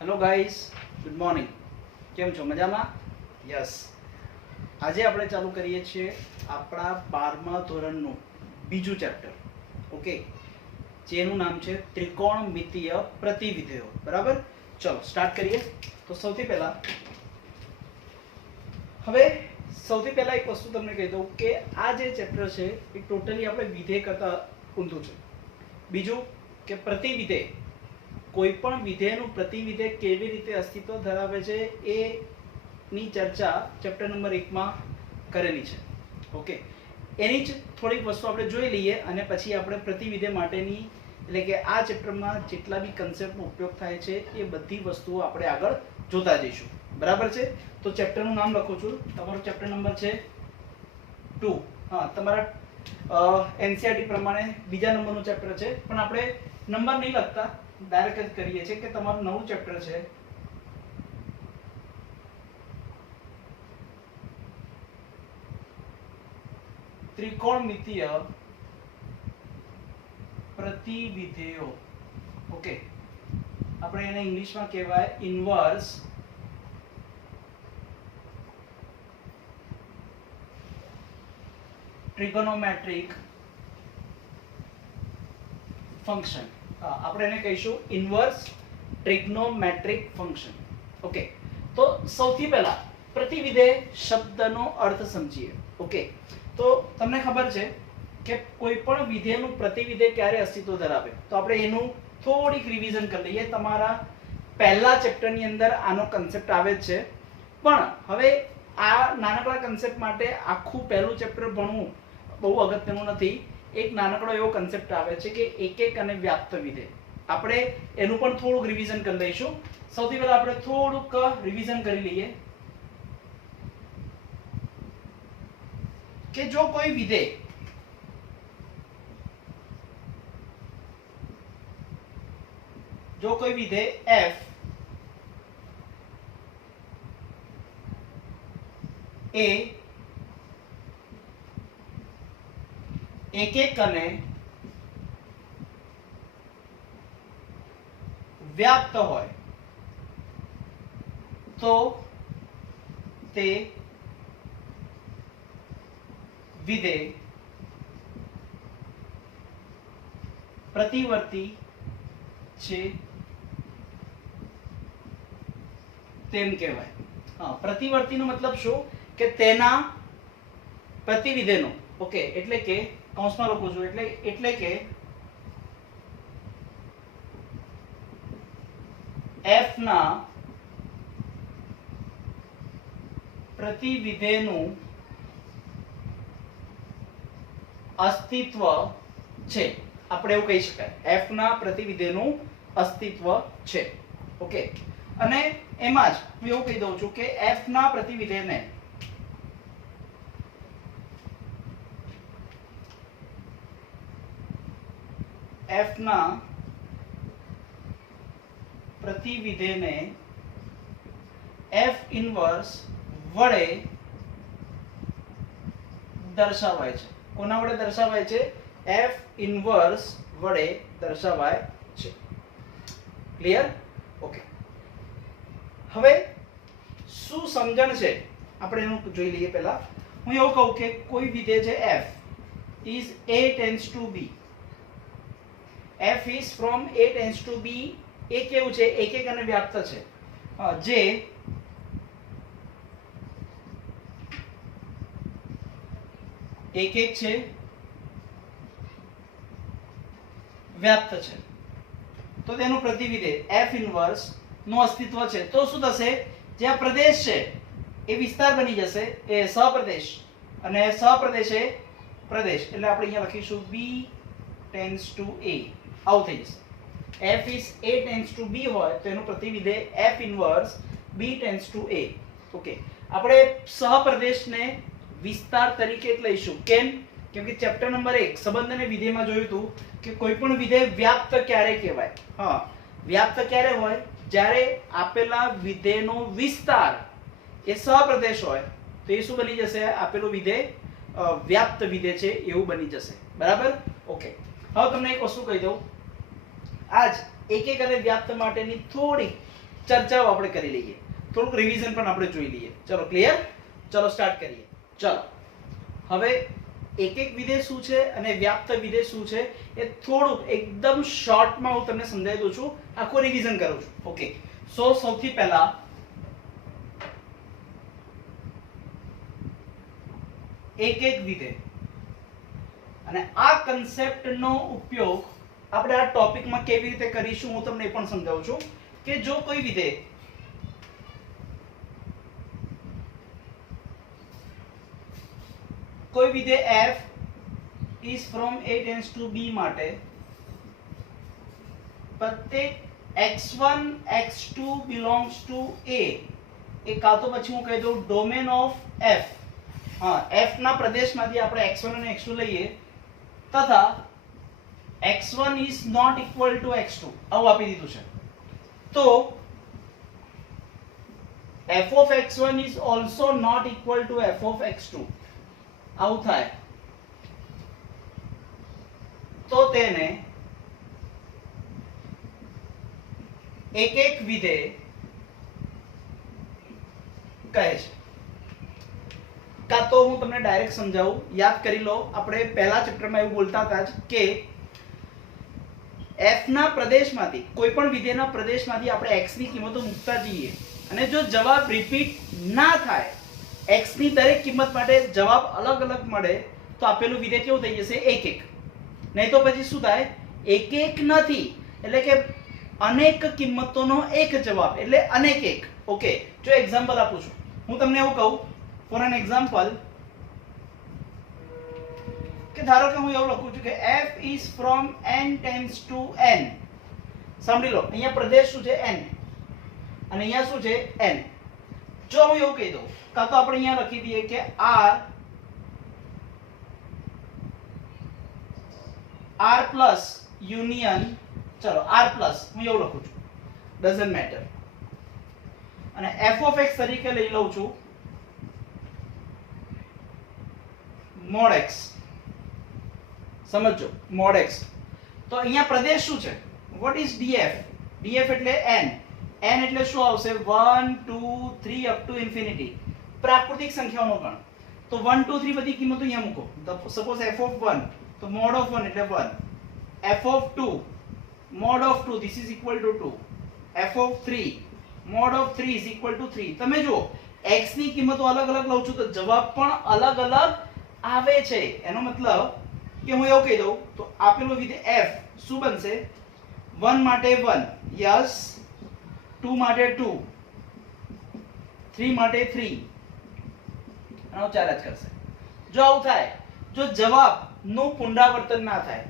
Hello guys, good morning. કેમ છો? મજામાં? યસ. આજે આપણે ચાલુ કરીએ છીએ આપણા 12મા ધોરણનું બીજું ચેપ્ટર. ઓકે, જેનું નામ છે ત્રિકોણમિતીય પ્રતિવિધેયો. બરાબર, ચલો સ્ટાર્ટ કરીએ. તો સૌથી પહેલા એક વસ્તુ તમને કહી દઉં કે આ જે ચેપ્ટર છે એ ટોટલી આપણે વિધેય કરતા ઊંધું છે. બીજું કે પ્રતિવિધેય, કોઈ પણ વિધેયનું પ્રતિવિધેય કેવી રીતે અસ્તિત્વ ધરાવે છે એની ચર્ચા ચેપ્ટર નંબર 1માં કરેલી છે. ઓકે, એની જ થોડીક વસ્તુ આપણે જોઈ લઈએ અને પછી આપણે પ્રતિવિધેય માટેની એટલે કે આ ચેપ્ટરમાં જેટલા બી કન્સેપ્ટનો ઉપયોગ થાય છે એ બધી વસ્તુઓ આપણે આગળ જોતા જઈશું. બરાબર છે? તો ચેપ્ટરનું નામ લખું છું. તમારો ચેપ્ટર નંબર છે 2. હા, તમારા એનસીઆરટી પ્રમાણે બીજા નંબરનું ચેપ્ટર છે, પણ આપણે નંબર નહીં લખતા, ડાયરેક્ટ જ કરીએ છીએ કે તમારું નવું ચેપ્ટર છે ત્રિકોણમિતીય પ્રતિવિધેયો. ઓકે, આપણે એને ઇંગ્લિશમાં કહેવાય ઇન્વર્સ ટ્રિગોનોમેટ્રિક ફંક્શન. આપણે એને કહીશું ઇન્વર્સ ટ્રિગ્નોમેટ્રિક ફંક્શન. ઓકે, તો સૌથી પહેલા પ્રતિવિધેય શબ્દનો અર્થ સમજીએ. ઓકે, તો તમને ખબર છે કે કોઈ પણ વિધેયનું પ્રતિવિધેય ક્યારે અસ્તિત્વ ધરાવે, તો આપણે એનું થોડીક રિવિઝન કરી લઈએ. તમારા પહેલા ચેપ્ટરની અંદર આનો કન્સેપ્ટ આવે જ છે, પણ હવે આ નાનકડા કન્સેપ્ટ માટે આખું પહેલું ચેપ્ટર ભણવું બહુ અગત્યનું નથી. એક નાનકડો એવો કન્સેપ્ટ આવે છે કે એકક અને વ્યાપ્ત વિધેય. આપણે એનું પણ થોડુંક રિવિઝન કરી લઈશું. સૌથી પહેલા આપણે થોડુંક રિવિઝન કરી લઈએ કે જો કોઈ વિધેય f એ એકક અને વ્યાપ્ત હોય તો તે વિધેય પ્રતિવર્તી છે તેમ કહેવાય. પ્રતિવર્તીનો મતલબ શું કે તેના પ્રતિવિધેયનો, ઓકે, એટલે કે કૌંસમાં લખું છું, એટલે કે f ના પ્રતિવિધેયનું અસ્તિત્વ છે. આપણે એવું કહી શકાય, f ના પ્રતિવિધેયનું અસ્તિત્વ છે. ઓકે, અને એમાં જ હું એવું કહી દઉં છું કે f ના પ્રતિવિધેયને f ઇન્વર્સ વડે દર્શાવાય છે. કોના વડે દર્શાવાય છે? f ઇન્વર્સ વડે દર્શાવાય છે. ક્લિયર? ઓકે, હવે શું સમજણ છે આપણે એનું જોઈ લઈએ. પહેલા હું એવું કહું કે કોઈ વિધેય છે f is a tends to b, f is from a tends to b. એ કેવું છે? એકક અને વ્યાપ્ત છે. જે એકક છે, વ્યાપ્ત છે, તો તેનું પ્રતિવિધેય f ઇન્વર્સ નું અસ્તિત્વ છે. તો શું થશે? જે આ પ્રદેશ છે એ વિસ્તાર બની જશે, એ સહપ્રદેશ, અને સહપ્રદેશ એ પ્રદેશ. એટલે આપણે અહીંયા લખીશું b tends to a. આવું થઈ જશે. f is a tends to b હોય તો એનું પ્રતિવિધેય f inverse b tends to a. Okay, આપણે સહપ્રદેશને વિસ્તાર તરીકે જ લઈશું. કેમ? કેમ કે ચેપ્ટર નંબર 1 સંબંધ અને વિધેયમાં જોયું હતું કે કોઈ પણ વિધેય વ્યાપ્ત ક્યારે કહેવાય. વ્યાપ્ત ક્યારે હોય? જ્યારે આપેલા વિધેયનો વિસ્તાર એ સહપ્રદેશ હોય તો એ શું બની જશે? આપેલું વિધેય વ્યાપ્ત વિધેય છે એવું બની જશે. બરાબર? ઓકે, હવે તમને એક વસ્તુ કહી દઉં. આજ એકક અને વ્યાપ્ત માટેની થોડી ચર્ચાઓ આપણે કરી લઈએ, થોડુંક રિવિઝન પણ આપણે જોઈ લઈએ. ચલો ક્લિયર, ચલો સ્ટાર્ટ કરીએ. ચલો હવે એક એક વિધેય શું છે અને વ્યાપ્ત વિધેય શું છે એ થોડુંક એકદમ શોર્ટમાં હું તમને સમજાવી દઉં છું, આખું રિવિઝન કરું છું. ઓકે, સો સૌથી પહેલા એક એક વિધેય, અને આ કન્સેપ્ટનો ઉપયોગ આપણે આ ટોપિકમાં કેવી રીતે કરીશું હું તમને એ પણ સમજાવું છું કે જો કોઈ વિધેય f is from a tends to b માટે પ્રત્યેક x1 x2 belongs to a એ કાં તો પછી હું કહી દઉં ડોમેન ઓફ f, હા f ના પ્રદેશમાંથી આપણે x1 અને x2 લઈએ તથા x1 is not equal to x2 આવું આપી દીધું છે, તો f of x1 is also not equal to f of x2 આવું થાય તો તેને એક એક વિધેય કહે છે. કાં તો હું તમને ડાયરેક્ટ સમજાવું, યાદ કરી લો આપણે પહેલા ચેપ્ટરમાં એવું બોલતા હતા જ કે f ના પ્રદેશમાંથી કોઈ પણ વિધેયના પ્રદેશમાંથી આપણે x ની કિંમતો મૂકતા જઈએ અને જો જવાબ રિપીટ ના થાય, x ની દરેક કિંમત માટે જવાબ અલગ અલગ મળે તો આપેલું વિધેય કેવું થઈ જશે એક એક, નહીં તો પછી શું થાય એક એક નથી એટલે કે અનેક કિંમતોનો એક જવાબ એટલે અનેક એક. ઓકે, જો એક્ઝામ્પલ આપું છું, હું તમને એવું કહું ફોર એન એક્ઝામ્પલ કે ધારો કે હું એવું લખું છું કે f is from n tends to n. સાંભળી લો, અહીંયા પ્રદેશ શું છે n અને અહીંયા શું છે n. જો હું એવું કહી દઉં કાં તો આપણે અહીંયા લખી દઈએ કે r પ્લસ યુનિયન, ચલો r પ્લસ હું એવું લખું છું, ડઝન્ટ મેટર, અને f of x તરીકે લઈ લઉં છું mod x. સમજો mod x, તો અહીંયા પ્રદેશ શું છે, what is df? df એટલે n, n એટલે શું આવશે 1 2 3 અપ ટુ ઇન્ફિનિટી, પ્રાકૃતિક સંખ્યાઓનો ગણ. તો 1 2 3 બધી કિંમતો અહીંયા મૂકો. સપોઝ f of 1 તો mod of 1 એટલે 1, f of 2 mod of 2 this is equal to 2, f of 3 mod of 3 is equal to 3. તમે જુઓ x ની કિંમતો અલગ અલગ લઉં છું તો જવાબ પણ અલગ અલગ આવે છે. એનો મતલબ કે હું એવું કહી દઉં તો આપેલું વિધેય f શું બનશે 1 માટે 1 યસ, 2 માટે 2, 3 માટે 3 આનો ચાલ્યા જ કરશે. જો આવું થાય, જો જવાબનું પુનરાવર્તન ના થાય,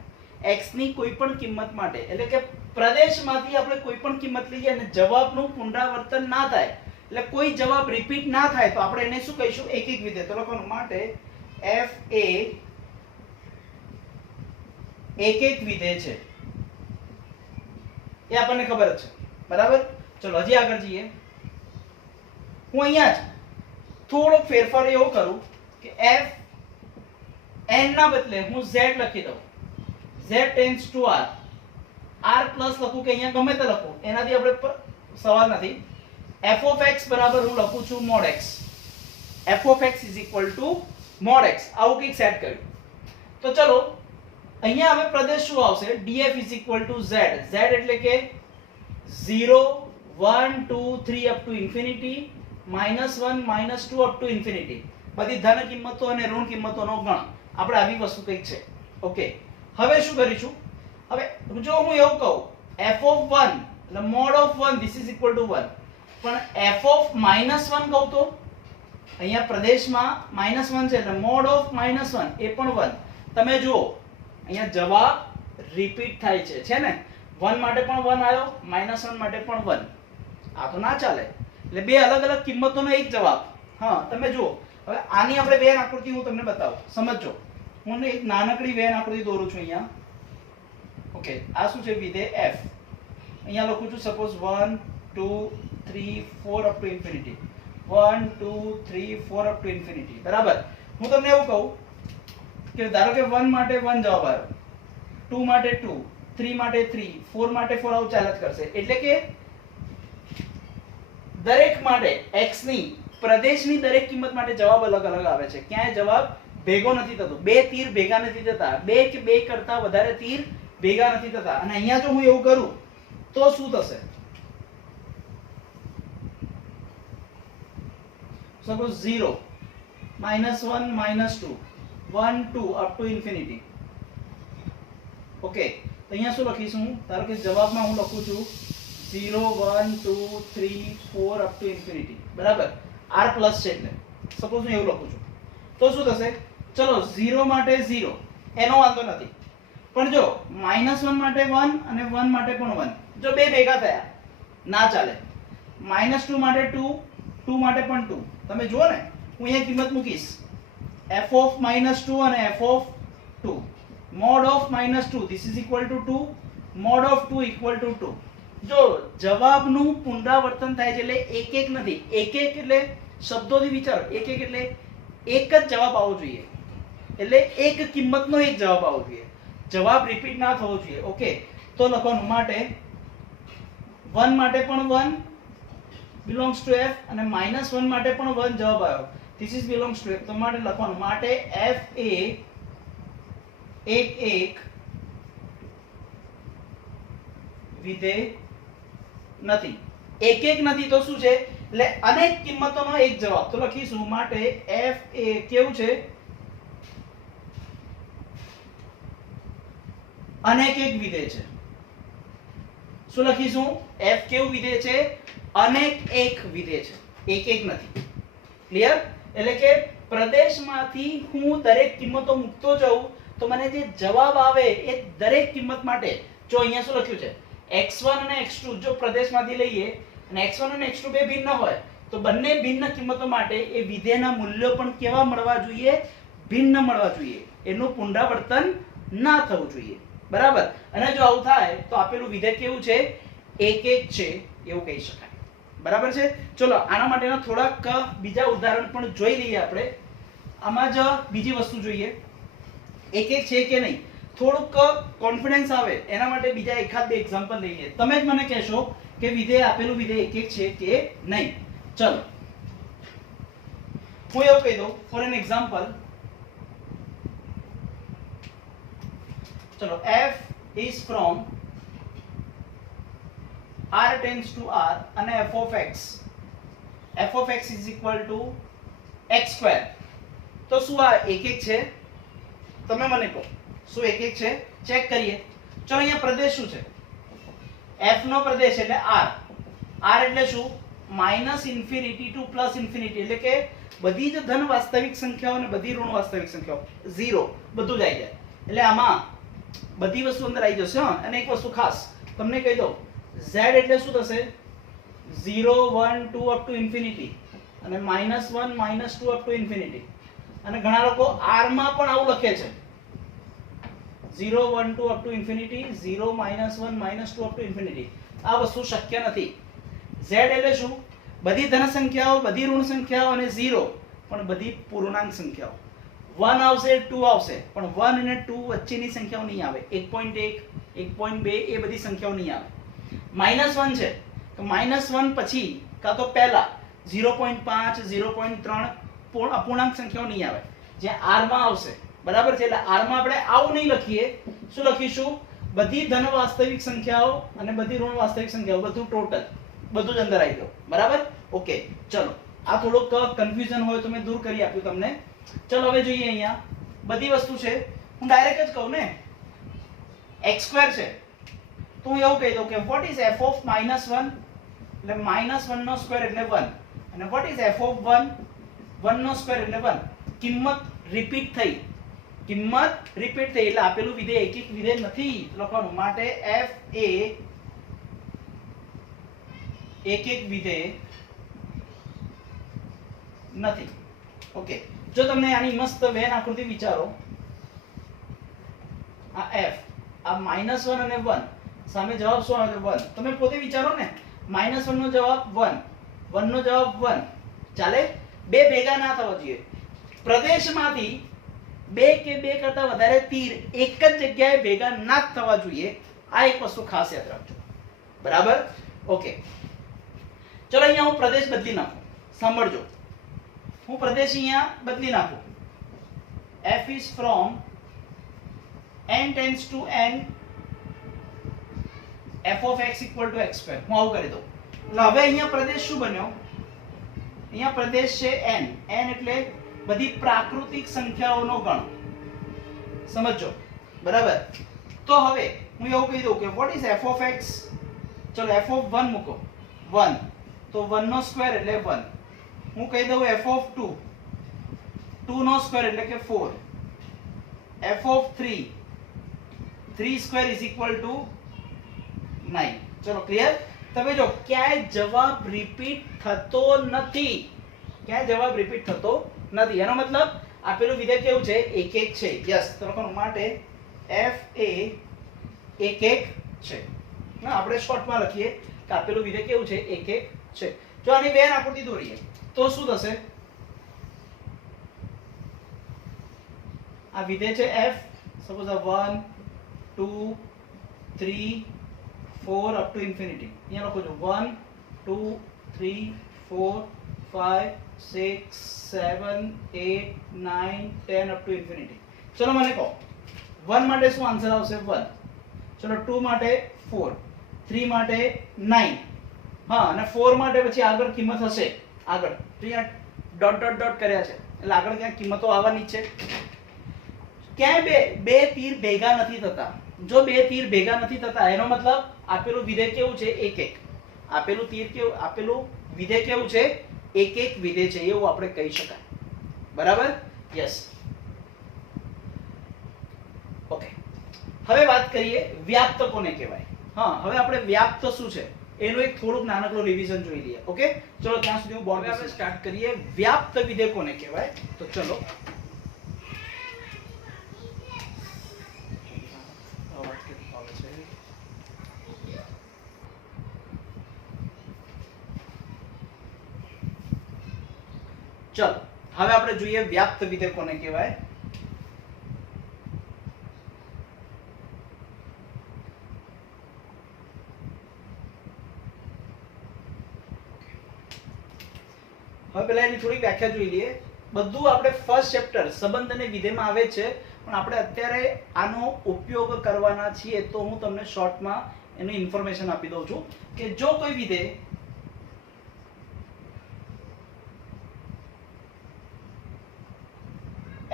x ની કોઈ પણ કિંમત માટે એટલે કે પ્રદેશમાંથી આપણે કોઈ પણ કિંમત લઈએ અને જવાબનું પુનરાવર્તન ના થાય એટલે કોઈ જવાબ રિપીટ ના થાય તો આપણે એને શું કહીશું એક એક વિધેય. તો લખવાનું માટે f એ એક એક વિધેય છે, એ આપણને ખબર જ છે બરાબર. ચલો હજી આગળ જઈએ. હું અહીંયા જ થોડો ફેરફાર એવો કરું કે f n ના બદલે હું z લખી દઉં, z tends to r, r plus લખું કે અહીંયા ગમે તે લખું એનાથી આપણે સવાલ નથી. f of x બરાબર હું લખું છું mod x, f of x is equal to mod x, આવું કંઈક સેટ કર્યું. તો ચલો અહીંયા હવે પ્રદેશ શું આવશે df is equal to z, z એટલે કે 0 1 2 3 up to infinity, -1 -2 up to infinity, બધી ધન કિંમતો અને ઋણ કિંમતોનો ગણ. આપણે આવી વસ્તુ કંઈક છે. ઓકે, હવે શું કરીશું, હવે જો હું એવું કહું f of 1 એટલે mod of 1 this is equal to 1, પણ f of -1 કહું તો અહીંયા પ્રદેશમાં -1 છે એટલે mod of -1 એ પણ 1. તમે જુઓ અહીંયા જવાબ રિપીટ થાય છે ને, 1 માટે પણ 1 આવ્યો, -1 માટે પણ 1. આ તો ના ચાલે, એટલે બે અલગ અલગ કિંમતોનો એક જવાબ. હા તમે જુઓ, હવે આની આપણે વેન આકૃતિ હું તમને બતાવું, સમજો. હું એક નાનકડી વેન આકૃતિ દોરું છું અહીંયા. ઓકે, આ શું છે વિધેય f, અહીંયા લખું છું suppose 1 2 3 4 up to infinity, 1 2 3 4 up to infinity બરાબર. હું તમને એવું કહું કે ધારો કે 1 માટે 1 જવાબ આવ્યો, 2 માટે 2, 3 માટે 3, 4 માટે 4 આવું ચાલ્યા જ કરશે. એટલે કે દરેક માટે x ની પ્રદેશની દરેક કિંમત માટે જવાબ અલગ અલગ આવે છે. ક્યાંય જવાબ ભેગો નથી થતો. બે તીર ભેગા નથી થતા. બે કે બે કરતા વધારે તીર ભેગા નથી થતા. અને અહીંયા જો હું એવું કરું તો શું થશે? Suppose 0 -1 -2 1 2 up to infinity. Okay, તો અહીંયા શું લખીશું? ધારો કે જવાબમાં હું લખું છું 0 1 2 3 4 અપ ટુ ઇન્ફિનિટી. બરાબર, r પ્લસ છે એટલે સપોઝ હું એવું લખું છું તો શું થશે? ચલો 0 માટે 0 એનો વાંધો નથી, પણ જો -1 માટે 1 અને 1 માટે પણ 1, જો બે ભેગા થયા ના ચાલે. -2 માટે 2, 2 માટે પણ 2. તમે જુઓ ને, હું અહીંયા કિંમત મૂકીશ f of -2 અને f of 2. mod of -2 this is equal to 2, mod of 2 equal to 2. જો જવાબનું પુનરાવર્તન થાય છે એટલે એક એક નથી, એક એક એટલે શબ્દોથી વિચારો, એક એક એટલે એક જ જવાબ આવવો જોઈએ, એટલે એક કિંમતનો એક જવાબ આવવો જોઈએ, જવાબ રિપીટ ના થવો જોઈએ. ઓકે, તો લખવાનું માટે 1 માટે પણ 1 belongs to f અને -1 માટે પણ 1 જવાબ આવ્યો, this is belongs to f. તો માટે લખવાનું માટે f એ એક વિધેય નથી. એક એક નથી તો શું છે? એટલે અનેક કિંમતોનો એક જવાબ. તો લખીશું માટે f એ કેવું છે? અનેક એક વિધેય છે. શું લખીશું? f કેવું વિધેય છે? અનેક એક વિધેય છે, એક એક નથી. ક્લિયર? એટલે કે પ્રદેશમાંથી હું દરેક કિંમતો મૂકતો જાઉં તો મને જે જવાબ આવે એ દરેક કિંમત માટે, જો અહીંયા શું લખ્યું છે x1 અને x2, જો પ્રદેશમાંથી લઈએ અને x1 અને x2 બે ભિન્ન હોય તો બંને ભિન્ન કિંમતો માટે એ વિધેયના મૂલ્યો પણ કેવા મળવા જોઈએ? ભિન્ન મળવા જોઈએ, એનું પુનરાવર્તન ના થવું જોઈએ. બરાબર? અને જો આવું થાય તો આપેલું વિધેય કેવું છે? એક એક છે એવું કહી શકાય. બરાબર છે? ચલો આના માટેના થોડાક બીજા ઉદાહરણ પણ જોઈ લઈએ આપણે. આમાં જ બીજી વસ્તુ જોઈએ, એક એક છે કે નહીં, થોડુંક કોન્ફિડન્સ આવે એના માટે બીજા એકાદ બે એક્ઝામ્પલ લઈએ. તમે જ મને કહેશો કે વિધેય આપેલું વિધેય એક એક છે કે નહીં. ચલો હું એવું કહી દઉં ફોર એન એક્ઝામ્પલ. ચલો f is from r tends to r અને f of x is equal to x square. તો શું આ એક એક છે? તમે મને કહો શું એક એક છે? ચેક કરીએ. ચલો અહીંયા પ્રદેશ શું છે? f નો પ્રદેશ એટલે r. r એટલે શું? -ઇન્ફિનિટી ટુ +ઇન્ફિનિટી, એટલે કે બધી જ ધન વાસ્તવિક સંખ્યાઓ અને બધી ઋણ વાસ્તવિક સંખ્યાઓ 0 બધું જ આવી જાય. એટલે આમાં બધી વસ્તુ અંદર આવી જશે. અને એક વસ્તુ ખાસ તમને કહી દઉં, z એટલે શું થશે? 0 1 2 અપ ટુ ઇન્ફિનિટી અને -1 -2 અપ ટુ ઇન્ફિનિટી. અને ઘણા લોકો r માં પણ આવું લખે છે 0 1 2 up to infinity, 0 -1 -2 up to infinity. આ વસ્તુ શક્ય નથી. z એટલે શું? બધી ધન સંખ્યાઓ, બધી ઋણ સંખ્યાઓ અને 0 પણ બધી પૂર્ણાંક સંખ્યાઓ. 1 આવશે, 2 આવશે, પણ 1 અને 2 વચ્ચેની સંખ્યાઓ નહીં આવે. 1.1 1.2 એ બધી સંખ્યાઓ નહીં આવે. -1 છે તો -1 પછી કાં તો પહેલા 0.5 0.3 અપૂર્ણાંક સંખ્યાઓ નહીં આવે, જે r માં આવશે. બરાબર છે? એટલે r માં આપણે આવું નહીં લખીએ. શું લખીશું? બધી ધન વાસ્તવિક સંખ્યાઓ અને બધી ઋણ વાસ્તવિક સંખ્યાઓ, બધું ટોટલ બધું જ અંદર આવી ગયું. બરાબર? ઓકે, ચલો આ થોડુંક કન્ફ્યુઝન હોય તો મેં દૂર કરી આપ્યું તમને. ચલો હવે જોઈએ. અહીંયા બધી વસ્તુ છે, હું ડાયરેક્ટ જ કહું ને, x² છે તો હું એવું કહી દઉં કે what is f of -1, એટલે -1 નો સ્ક્વેર એટલે 1, અને what is f of 1, 1 no square એટલે 1. કિંમત રિપીટ થઈ, એટલે આપેલું વિધેય એક એક વિધેય નથી લખવાનું. માટે f એ એક એક વિધેય નથી. ઓકે, જો તમને આની મસ્ત વેન આકૃતિ વિચારો, આ f, આ -1 અને 1, સામે જવાબ શું આવે? 1. તમે પોતે વિચારો ને, -1 નો જવાબ 1, 1 નો જવાબ 1. ચાલે? બે ભેગા ના થવા જોઈએ. પ્રદેશમાંથી બે કે બે કરતા વધારે તીર એક જ જગ્યાએ ભેગા ના થવા જોઈએ. આ એક વસ્તુ ખાસ યાદ રાખજો. બરાબર? ઓકે, ચલો અહીંયા હું પ્રદેશ બદલી નાખું, સાંભળજો, હું પ્રદેશ અહીંયા બદલી નાખું. f is from n tends to n f of x equal to x square. હું આવું કરી દઉં. એટલે હવે અહીંયા પ્રદેશ શું બન્યો? અહીંયા પ્રદેશ છે n. n એટલે બધી પ્રાકૃતિક સંખ્યાઓનો ગણ. સમજો, બરાબર? તો હવે હું એવું કહી દઉં કે what is f of x? ચલો f of 1 મૂકો, 1, તો 1 નો સ્ક્વેર એટલે 1. હું કહી દઉં f of 2, 2 નો સ્ક્વેર એટલે કે 4. f of 3, 3 square is equal to 9. ચલો ક્લિયર? તમે જો ક્યાંય જવાબ રિપીટ થતો નથી, ક્યાંય જવાબ રિપીટ થતો નથી. એનો મતલબ આપેલું વિધેય કેવું છે? 1 1 છે. યસ, તો લખવાનું માટે f એ 1 1 છે. ના, આપણે શોર્ટમાં લખીએ કે આપેલું વિધેય કેવું છે? 1 1 છે. જો આની બેન આકૃતિ દોરીએ તો શું થશે? આ વિધેય છે f, સપોઝ આ 1 2 3 4 અપ ટુ ઇન્ફિનિટી. અહીંયા લખો છો 1 2 3 4 5 6 7 8 9 10 અપ ટુ ઇન્ફિનિટી. ચલો મને કહો 1 માટે શું આન્સર આવશે? 1. ચલો 2 માટે 4, 3 માટે 9, હા, અને 4 માટે પછી આગળ કિંમત હશે. આગળ તો અહીંયા ડોટ ડોટ ડોટ કર્યા છે એટલે આગળ ક્યાં કિંમતો આવવાની છે. ક્યાંય બે તીર ભેગા નથી થતા. જો બે તીર ભેગા નથી થતા એનો મતલબ આપેલું વિધેય કેવું છે? 1 1. આપેલું તીર કેવું, આપેલું વિધેય કેવું છે? 1 1 વિધેય છે, એવું આપણે કહી શકાય. બરાબર? યસ. ઓકે, હવે વાત કરીએ વ્યાપ્ત કોને કહેવાય. હા, હવે આપણે વ્યાપ્ત શું છે એનું એક થોડુંક નાનકડું રિવિઝન જોઈ લઈએ. ઓકે, ચલો ત્યાં સુધી હું બોર્ડ આપણે સ્ટાર્ટ કરીએ. વ્યાપ્ત વિધેય કોને કહેવાય? તો ચલો ચલો હવે આપણે જોઈએ વ્યાપ્ત વિધેય કોને કહેવાય. હવે પહેલા એની થોડી વ્યાખ્યા જોઈ લઈએ. બધું આપણે ફર્સ્ટ ચેપ્ટર સંબંધ અને વિધેયમાં આવે છે, પણ આપણે અત્યારે આનો ઉપયોગ કરવાના છીએ તો હું તમને શોર્ટમાં એની ઇન્ફોર્મેશન આપી દઉં છું કે જો કોઈ વિધેય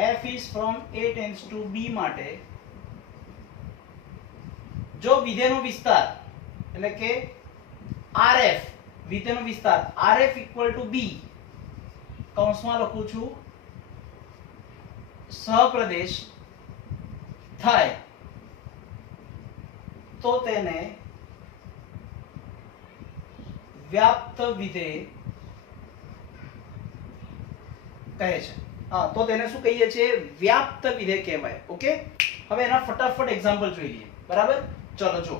f is from a tends to b માટે જો વિધેયનો વિસ્તાર એટલે કે rf, વિધેયનો વિસ્તાર rf equal to b, કૌંસમાં લખું છું, સહપ્રદેશ થાય તો તેને વ્યાપ્ત વિધેય કહે છે. હા, તો તેને શું કહીએ છીએ? વ્યાપ્ત વિધેય કહેવાય. ઓકે, હવે એના ફટાફટ એક્ઝામ્પલ જોઈ લઈએ. બરાબર? ચલો જો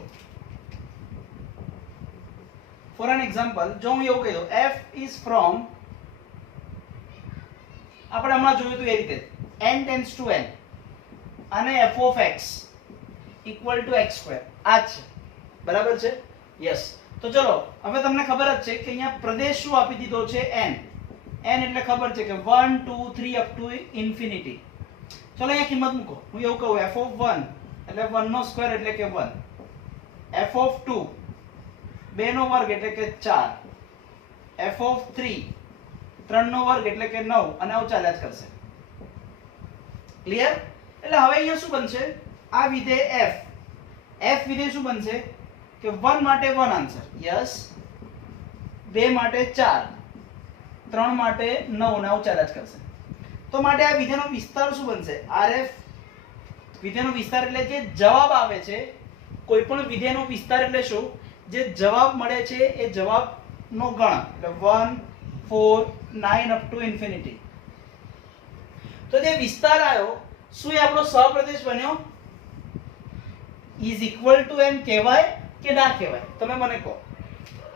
ફોર એન એક્ઝામ્પલ જો હું એવું કહી દઉં f is from, આપણે હમણાં જોયું હતું એ રીતે n tends to n અને f of x equal to x square. આ જ છે. બરાબર છે? યસ. તો ચલો હવે તમને ખબર જ છે કે અહીંયા પ્રદેશ શું આપી દીધો છે? n. n એટલે ખબર છે કે 1 2 3 અપ ટુ ઇન્ફિનિટી. ચલો અહીંયા કિંમત મૂકો. હું એવું કહું f of 1 એટલે 1 નો સ્ક્વેર એટલે કે 1, f of 2 2 નો વર્ગ એટલે કે 4, f of 3 3 નો વર્ગ એટલે કે 9, અને આવું ચાલ્યા જ કરશે. ક્લિયર? એટલે હવે અહીંયા શું બનશે? આ વિધેય f વિધેય શું બનશે કે 1 માટે 1 આન્સર, યસ, 2 માટે 4, 3 માટે 9, અને આવું ચાલ્યા જ કરશે. તો માટે આ વિધેયનો વિસ્તાર શું બનશે? rf. વિધેયનો વિસ્તાર એટલે જે જવાબ આવે છે, કોઈ પણ વિધેયનો વિસ્તાર એટલે શું? જે જવાબ મળે છે એ જવાબનો ગણ, એટલે 1 4 9 અપ ટુ ઇન્ફિનિટી. તો જે વિસ્તાર આવ્યો શું એ આપણો સહપ્રદેશ બન્યો? ઇઝ ઇક્વલ ટુ n કહેવાય કે ના કહેવાય? તમે મને કહો.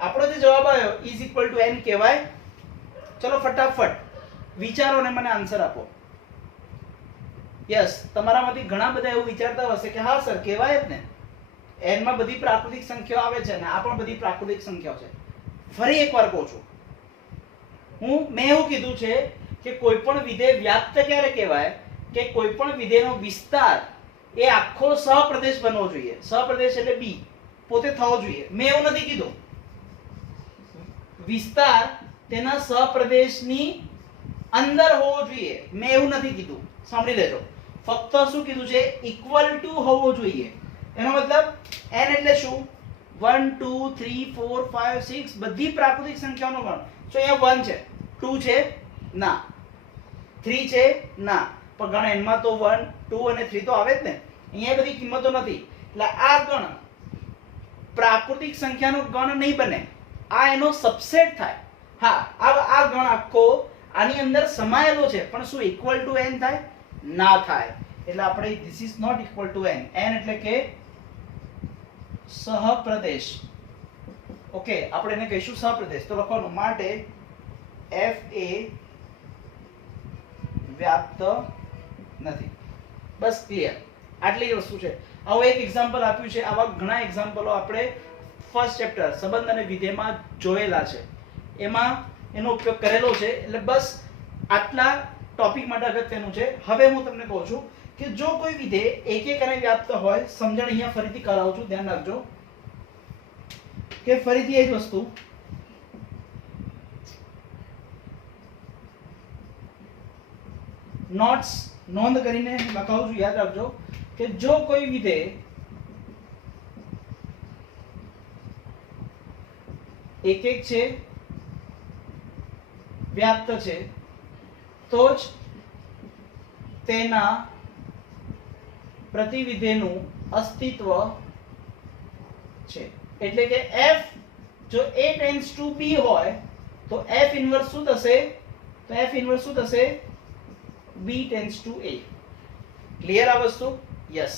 આપણો જે જવાબ આવ્યો ઇઝ ઇક્વલ ટુ n કહેવાય? ચલો ફટાફટ વિચારો ને મને આન્સર આપો. યસ, તમારામાંથી ઘણા બધા એવું વિચારતા હશે કે હા સર કહેવાય જ ને, n માં બધી પ્રાકૃતિક સંખ્યાઓ આવે છે ને આ પણ બધી પ્રાકૃતિક સંખ્યાઓ છે. ફરી એકવાર કહું છું, મેં એવું કીધું છે કે કોઈ પણ વિધેય વ્યાપ્ત ક્યારે કહેવાય કે કોઈ પણ વિધેયનો વિસ્તાર એ આખો સહપ્રદેશ બનવો જોઈએ. સહપ્રદેશ એટલે બી પોતે થવો જોઈએ. મેં એવું નથી કીધું. વિસ્તાર તેના સહપ્રદેશની અંદર હોવો જોઈએ. મેં એવું નથી કીધું. સાંભળી લેજો. ફક્ત શું કીધું છે? ઇક્વલ ટુ હોવો જોઈએ. એનો મતલબ n એટલે શું? 1 2 3 4 5 6 બધી પ્રાકૃતિક સંખ્યાઓનો ગણ. તો અહીંયા 1 છે, 2 છે ના, 3 છે ના, પણ ગણ n માં તો 1 2 અને 3 તો આવે જ ને. અહીંયા બધી કિંમતો નથી. એટલે આ ગણ પ્રાકૃતિક સંખ્યાનો ગણ નહીં બને, આ એનો સબસેટ થાય. હા, આ ગણ આખો આની અંદર સમાયેલો છે, પણ શું ઇક્વલ ટુ n થાય? ના થાય. એટલે આપણે this is not equal to n. n એટલે કે સહપ્રદેશ. ઓકે, આપણે એને કહીશું સહપ્રદેશ. તો લખવાનું માટે f એ વ્યાપ્ત નથી. બસ ક્લિયર. આટલી વસ્તુ છે. આવું એક એક્ઝામ્પલ આપ્યું છે. આવા ઘણા એક્ઝામ્પલો આપણે ફર્સ્ટ ચેપ્ટર સંબંધ અને વિધેયમાં જોયેલા છે, એમાં એનો ઉપયોગ કરેલો છે. એટલે બસ આટલા ટોપિક માટે અગત્યનું છે. હવે હું તમને કહું છું કે જો કોઈ વિધેય એક એક અને વ્યાપ્ત હોય, સમજણ અહીંયા ફરીથી કરાવું છું, ધ્યાન રાખજો કે ફરીથી એ જ વસ્તુ નોટ્સ નોંધ કરીને લખાવું છું. યાદ રાખજો કે જો કોઈ વિધેય એક એક છે, વ્યાપ્ત છે, તો જ તેના પ્રતિવિધેયનું અસ્તિત્વ છે. એટલે કે f જો a ટેન્ડ્સ ટુ b હોય તો f ઇન્વર્સ શું થશે? તો f ઇન્વર્સ શું થશે? b tends to a. Clear આ વસ્તુ? યસ.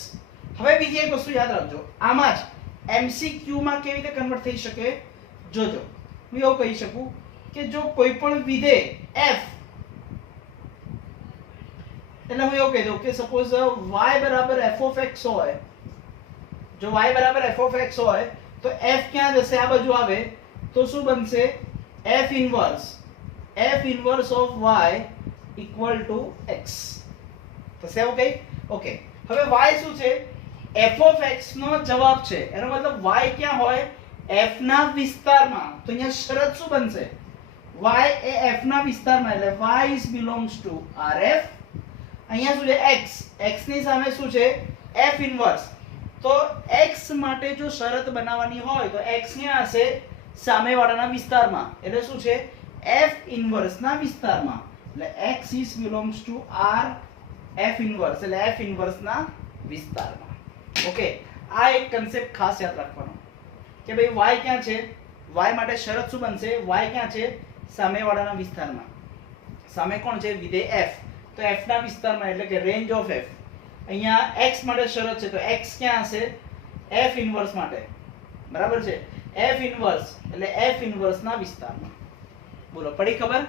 હવે બીજી એક વસ્તુ યાદ રાખજો. આમાં જ MCQ માં કેવી રીતે કન્વર્ટ થઈ શકે જોજો. હું એવું કહી શકું કે જો કોઈ પણ વિધેય f, એટલે હું એવું કહી દઉં કે સપોઝ y બરાબર f of x હોય, જો y બરાબર f of x હોય તો f ક્યાં જશે? આ બાજુ આવે તો શું બનશે? f inverse of y equal to x થશે. એવું કઈ? ઓકે. હવે y શું છે? f of x નો જવાબ છે. એનો મતલબ y ક્યાં હોય? f ના વિસ્તારમાં. તો અહીંયા શરત શું બનશે? y એ f ના વિસ્તારમાં, એટલે y is belongs to rf. અહીંયા શું છે? x. x ની સામે શું છે? f inverse. તો x માટે જો શરત બનાવવાની હોય તો x ક્યાં હશે? સામેવાળાના વિસ્તારમાં. એટલે શું છે? f ઇન્વર્સ ના વિસ્તારમાં. એટલે x is belongs to r f inverse, એટલે f ઇન્વર્સ ના વિસ્તારમાં. ઓકે, આ એક કન્સેપ્ટ ખાસ યાદ રાખવાનો કે ભાઈ y ક્યાં છે? y માટે શરત શું બનશે? y ક્યાં છે? સામેવાળાના વિસ્તારમાં. સામે કોણ છે? વિધેય f. તો f ના વિસ્તારમાં, એટલે કે રેન્જ ઓફ f. અહીંયા x માટે શરત છે તો x ક્યાં હશે? f ઇન્વર્સ માટે. બરાબર છે? f ઇન્વર્સ એટલે f ઇન્વર્સ ના વિસ્તારમાં. બોલો, પડી ખબર?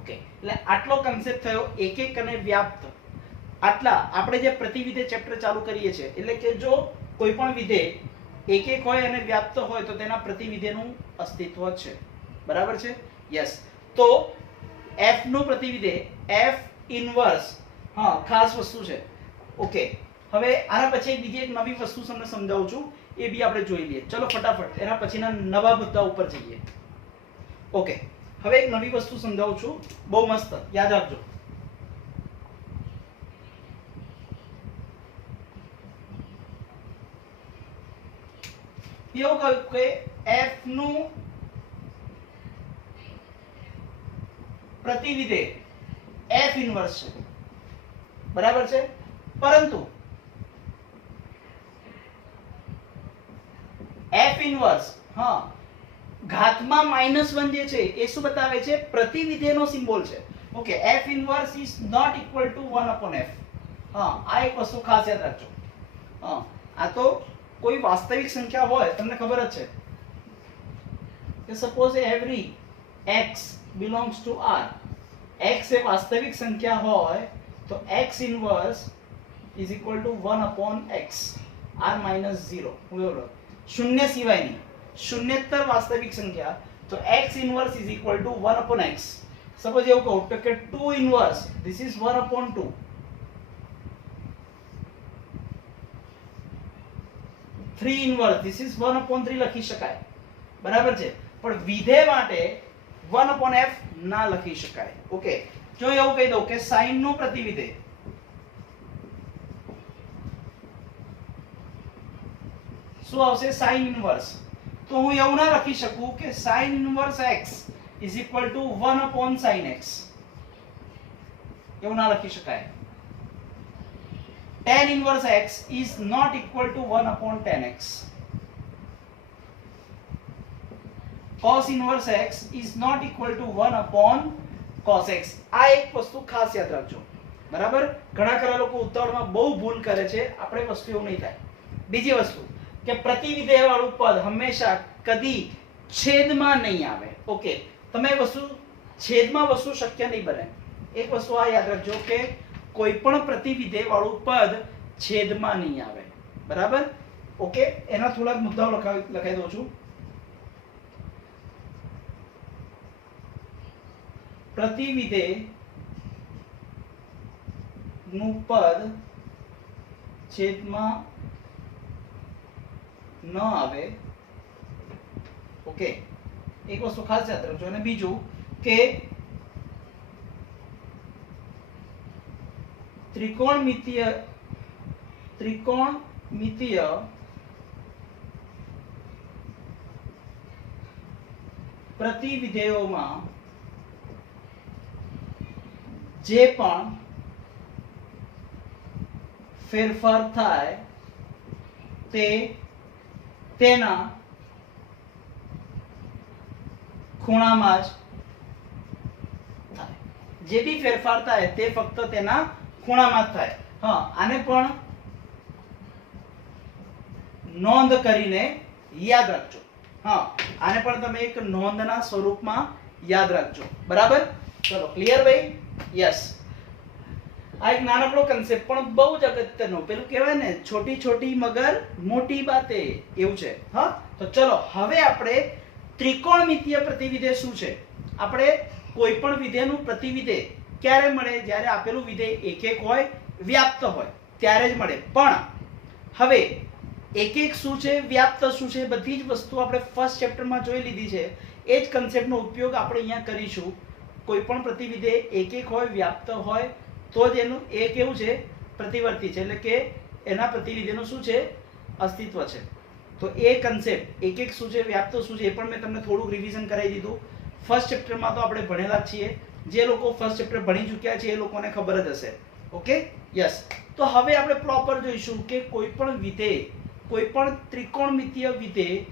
ઓકે. એટલે આટલો કન્સેપ્ટ થયો એક એક અને વ્યાપ્ત. આટલા આપણે જે પ્રતિવિધેય ચેપ્ટર ચાલુ કરીએ છીએ, એટલે કે જો કોઈ પણ વિધેય એક એક હોય અને વ્યાપ્ત હોય તો તેના પ્રતિવિધેયનું અસ્તિત્વ છે. બરાબર છે? યસ. તો f નું પ્રતિવિધેય f ઇન્વર્સ, હા, ખાસ વસ્તુ છે. ઓકે. હવે આના પછી બીજી એક નવી વસ્તુ તમને સમજાવું છું, એ બી આપણે જોઈ લઈએ. ચલો ફટાફટ એના પછીના નવા મુદ્દા ઉપર જઈએ. ઓકે. હવે એક નવી વસ્તુ સમજાવું છું, બહુ મસ્ત, યાદ રાખજો. એવું કહ્યું કે f નું પ્રતિવિધેય f ઇન્વર્સ છે. બરાબર છે? પરંતુ f ઇન્વર્સ, હા, ઘાતમાં -1 જે છે એ શું બતાવે છે? પ્રતિવિધેયનો સિમ્બોલ છે. Okay, f inverse is not equal to 1/f. હા, આ એક વસ્તુ ખાસ યાદ રાખજો. હા, આ તો કોઈ વાસ્તવિક સંખ્યા હોય, તમને ખબર જ છે કે suppose every x belongs to r. x એ વાસ્તવિક સંખ્યા હોય તો x inverse is equal to 1/x, r - 0. શૂન્ય સિવાયની શૂન્યેતર વાસ્તવિક સંખ્યા તો x inverse is equal to 1 upon x. Suppose એવું કહું તો કે 2 inverse this is 1 upon 2. 3 inverse this is 1 upon 3 લખી શકાય, બરાબર છે. પણ વિધેય માટે 1 અપોન f ના લખી શકાય. ઓકે, જો એવું કહી દઉં કે sin નું પ્રતિવિધેય શું આવશે? sin inverse. તો હું એવું ના લખી શકું કે sin inverse x is equal to 1 upon sin x. એવું ના લખી શકાય. tan inverse x is not equal to 1 upon tan x. cos inverse x is not equal to 1 upon cos x. આ એક વસ્તુ ખાસ યાદ રાખજો, બરાબર? ઘણા ખરા લોકો ઉતાવળમાં બહુ ભૂલ કરે છે, આપણે વસ્તુ એવું નહીં થાય. બીજી વસ્તુ કે પ્રતિવિધેય વાળું પદ હંમેશા કદી છેદમાં નહીં આવે. ઓકે, તમે વસ્તુ છેદમાં વસ્તુ શક્ય નહીં બને. એક વસ્તુ આ યાદ રાખજો કે કોઈ પણ પ્રતિવિધેય વાળું પદ છેદમાં નહીં આવે, બરાબર? ઓકે, એના થોડાક મુદ્દાઓ લખાઈ દઉં છું. પ્રતિવિધેય નું પદ છેદમાં ન આવે. ઓકે, એક વસ્તુ ખાસ યાદ રાખજો. અને બીજું કે ત્રિકોણમિતીય પ્રતિવિધેયોમાં જે પણ ફેરફાર થાય તે તેના ખૂણામાં જ થાય. જે બી ફેરફાર થાય તે ફક્ત તેના ખૂણામાં જ થાય. હા, આને પણ નોંધ કરીને યાદ રાખજો. હા, આને પણ તમે એક નોંધના સ્વરૂપમાં યાદ રાખજો, બરાબર? ચલો, ક્લિયર ભાઈ? યસ. આ એક નાનકડો કન્સેપ્ટ પણ બહુ જ અગત્યનો, પેલું કહેવાય ને છોટી છોટી મગર મોટી બાતે, એવું છે. હા, તો ચલો હવે આપણે ત્રિકોણમિતીય પ્રતિવિધેય શું છે? આપણે કોઈ પણ વિધેયનું પ્રતિવિધેય ક્યારે મળે? જ્યારે આપેલું વિધેય એક એક હોય, વ્યાપ્ત હોય, ત્યારે જ મળે. પણ હવે એક એક શું છે, વ્યાપ્ત શું છે, બધી જ વસ્તુ આપણે ફર્સ્ટ ચેપ્ટરમાં જોઈ લીધી છે. એ જ કન્સેપ્ટનો ઉપયોગ આપણે અહીંયા કરીશું. કોઈ પણ પ્રતિવિધેય એક એક હોય, વ્યાપ્ત હોય, તો જ એનું એ કેવું છે? પ્રતિવર્તી છે, એટલે કે એના પ્રતિવિધેયનું શું છે? અસ્તિત્વ છે. તો એ કન્સેપ્ટ એક એક શું છે, વ્યાપ્ત શું છે, એ પણ મેં તમને થોડુંક રિવિઝન કરાવી દીધું. ફર્સ્ટ ચેપ્ટરમાં તો આપણે ભણેલા જ છીએ. જે લોકો ફર્સ્ટ ચેપ્ટર ભણી ચૂક્યા છે એ લોકોને ખબર જ હશે. Okay, yes. તો હવે આપણે પ્રોપર જોઈશું કે કોઈ પણ વિધેય, કોઈ પણ ત્રિકોણમિતીય વિધેય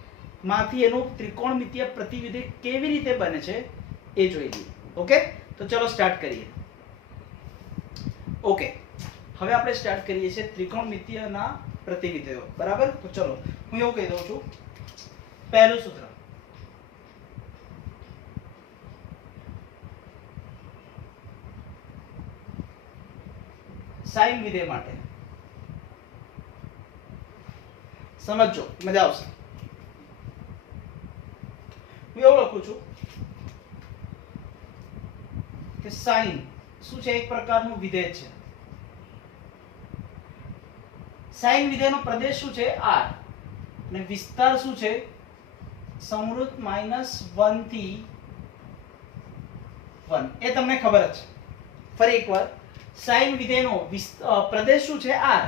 માંથી એનું ત્રિકોણમિતીય પ્રતિવિધેય કેવી રીતે બને છે એ જોઈ લઈએ. ઓકે, તો ચલો સ્ટાર્ટ કરીએ. ઓકે, હવે આપણે સ્ટાર્ટ કરીએ છીએ ત્રિકોણમિતીયના પ્રતિવિધેયો, બરાબર? તો ચલો હું એવું કહી દઉં છું. પહેલું સૂત્ર, સાઇન વિધેય માટે સમજો, મજા આવશે. હું એવું લખું છું કે સાઇન શું છે? એક પ્રકારનું વિધેય છે. સાઇન વિધેયનો પ્રદેશ શું છે? r. અને વિસ્તાર શું છે? સંવૃત્ત -1 થી 1. એ તમને ખબર જ છે. ફરી એકવાર, સાઇન વિધેયનો પ્રદેશ શું છે? r.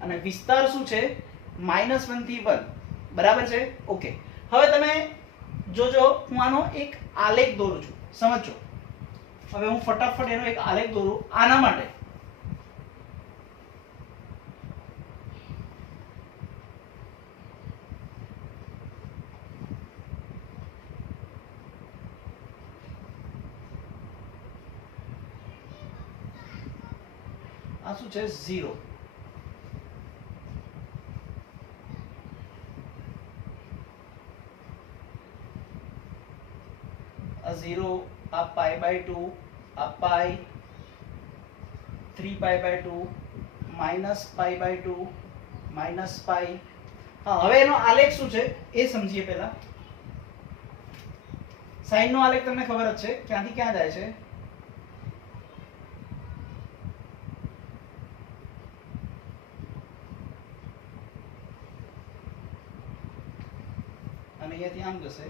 અને વિસ્તાર શું છે? -1 થી 1, બરાબર છે? ઓકે, હવે તમે જોજો, હું આનો એક આલેખ દોરું છું, સમજો. હવે હું ફટાફટ એનો એક આલેખ દોરું. આના માટે આ શું છે? 0. આ 0, આ π/2, આ પાઈ, 3π/2, -π/2, -π. હા, હવે એનો આલેખ શું છે એ સમજીએ પહેલા. સાઈન નો આલેખ તમને ખબર જ છે ક્યાંથી ક્યાં જાય છે, અને અહીંયાથી આમ જશે.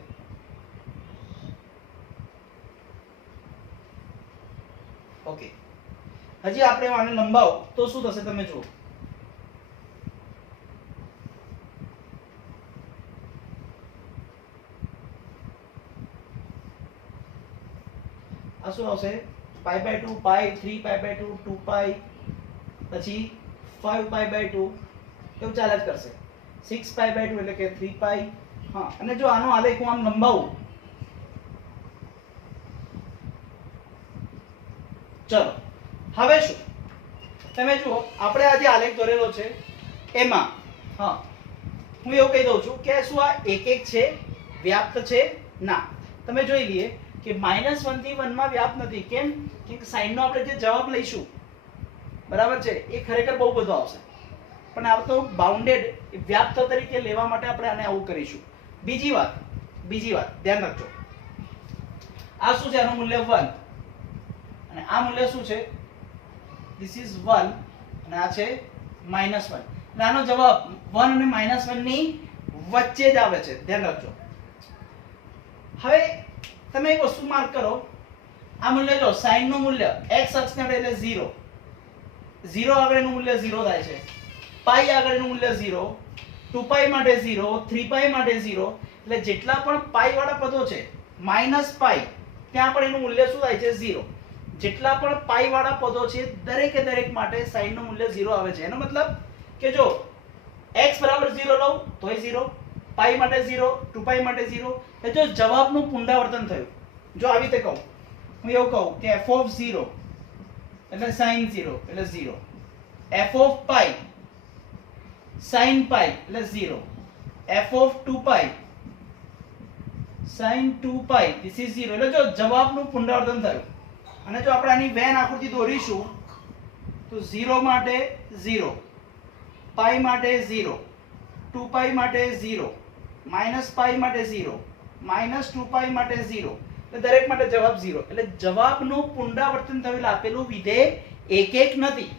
ઓકે, હજી આપણે આને લંબાવો તો શું થશે તમે જુઓ. આ શું આવશે, પાઈ બાય 2, પાઈ, 3 પાઈ બાય 2, 2 પાઈ, પછી 5 પાઈ બાય 2, એવું ચાલ્યા જ કરશે. 6 પાઈ બાય 2 એટલે કે 3 પાઈ. હા, અને જો આનો આલેખ હું આમ લંબાવું, ચલો હવે શું તમે જુઓ, આપણે આ જે આલેખ દોરેલો છે એમાં હા હું એવું કહી દઉં છું કે શું આ એક એક છે, વ્યાપ્ત છે? ના. તમે જોઈ લઈએ કે -1 થી 1 માં વ્યાપ્ત નથી. કેમ? કે સાઈન નો આપણે જે જવાબ લઈશું બરાબર છે એ ખરેખર બહુ બધો આવશે, પણ આ તો બાઉન્ડેડ વ્યાપ્ત તરીકે લેવા માટે આપણે આને આવું કરીશું. બીજી વાત ધ્યાન રાખજો, આ શું છે, આનું મૂલ્ય 1 અને આ મૂલ્ય શું છે, ધીસ ઇઝ 1 અને આ છે -1. એટલે આનો જવાબ 1 અને -1 ની વચ્ચે જ આવે છે, ધ્યાન રાખજો. હવે તમે એક વસ્તુ માર્ક કરો, આ મૂલ્ય જો સાઈન નું મૂલ્ય x અક્ષને એટલે 0, 0 આગળનું મૂલ્ય 0 થાય છે, પાઈ આગળનું મૂલ્ય 0, 2 પાઈ માટે 0, 3 પાઈ માટે 0. એટલે જેટલા પણ પાઈ વાળા પદો છે માઈનસ પાઈ ત્યાં પણ એનું મૂલ્ય શું થાય છે, 0. જેટલા પણ પાઈ વાળા પદો છે દરેકે દરેક માટે સાઈન નું મૂલ્ય 0 આવે છે. એનો મતલબ કે જો x બરાબર 0 લઉં તોય 0, પાઈ માટે 0, 2 પાઈ માટે 0. એટલે જો જવાબનું પુનરાવર્તન થયું, જો આવી રીતે કહું, હું એવું કહું કે f of 0 એટલે sin 0 એટલે 0, f of pi sin pi એટલે 0, f of 2 pi sin 2 pi this is 0. એટલે જો જવાબનું પુનરાવર્તન થયું, અને જો આપણે આની વેન આકૃતિ દોરીશું તો 0 માટે 0, પાઈ માટે 0, 2 પાઈ માટે 0, માઈનસ પાઈ માટે 0, માઈનસ 2 પાઈ માટે 0. એટલે દરેક માટે જવાબ 0. એટલે જવાબનું પુનરાવર્તન થયેલું આપેલું વિધેય એક એક નથી.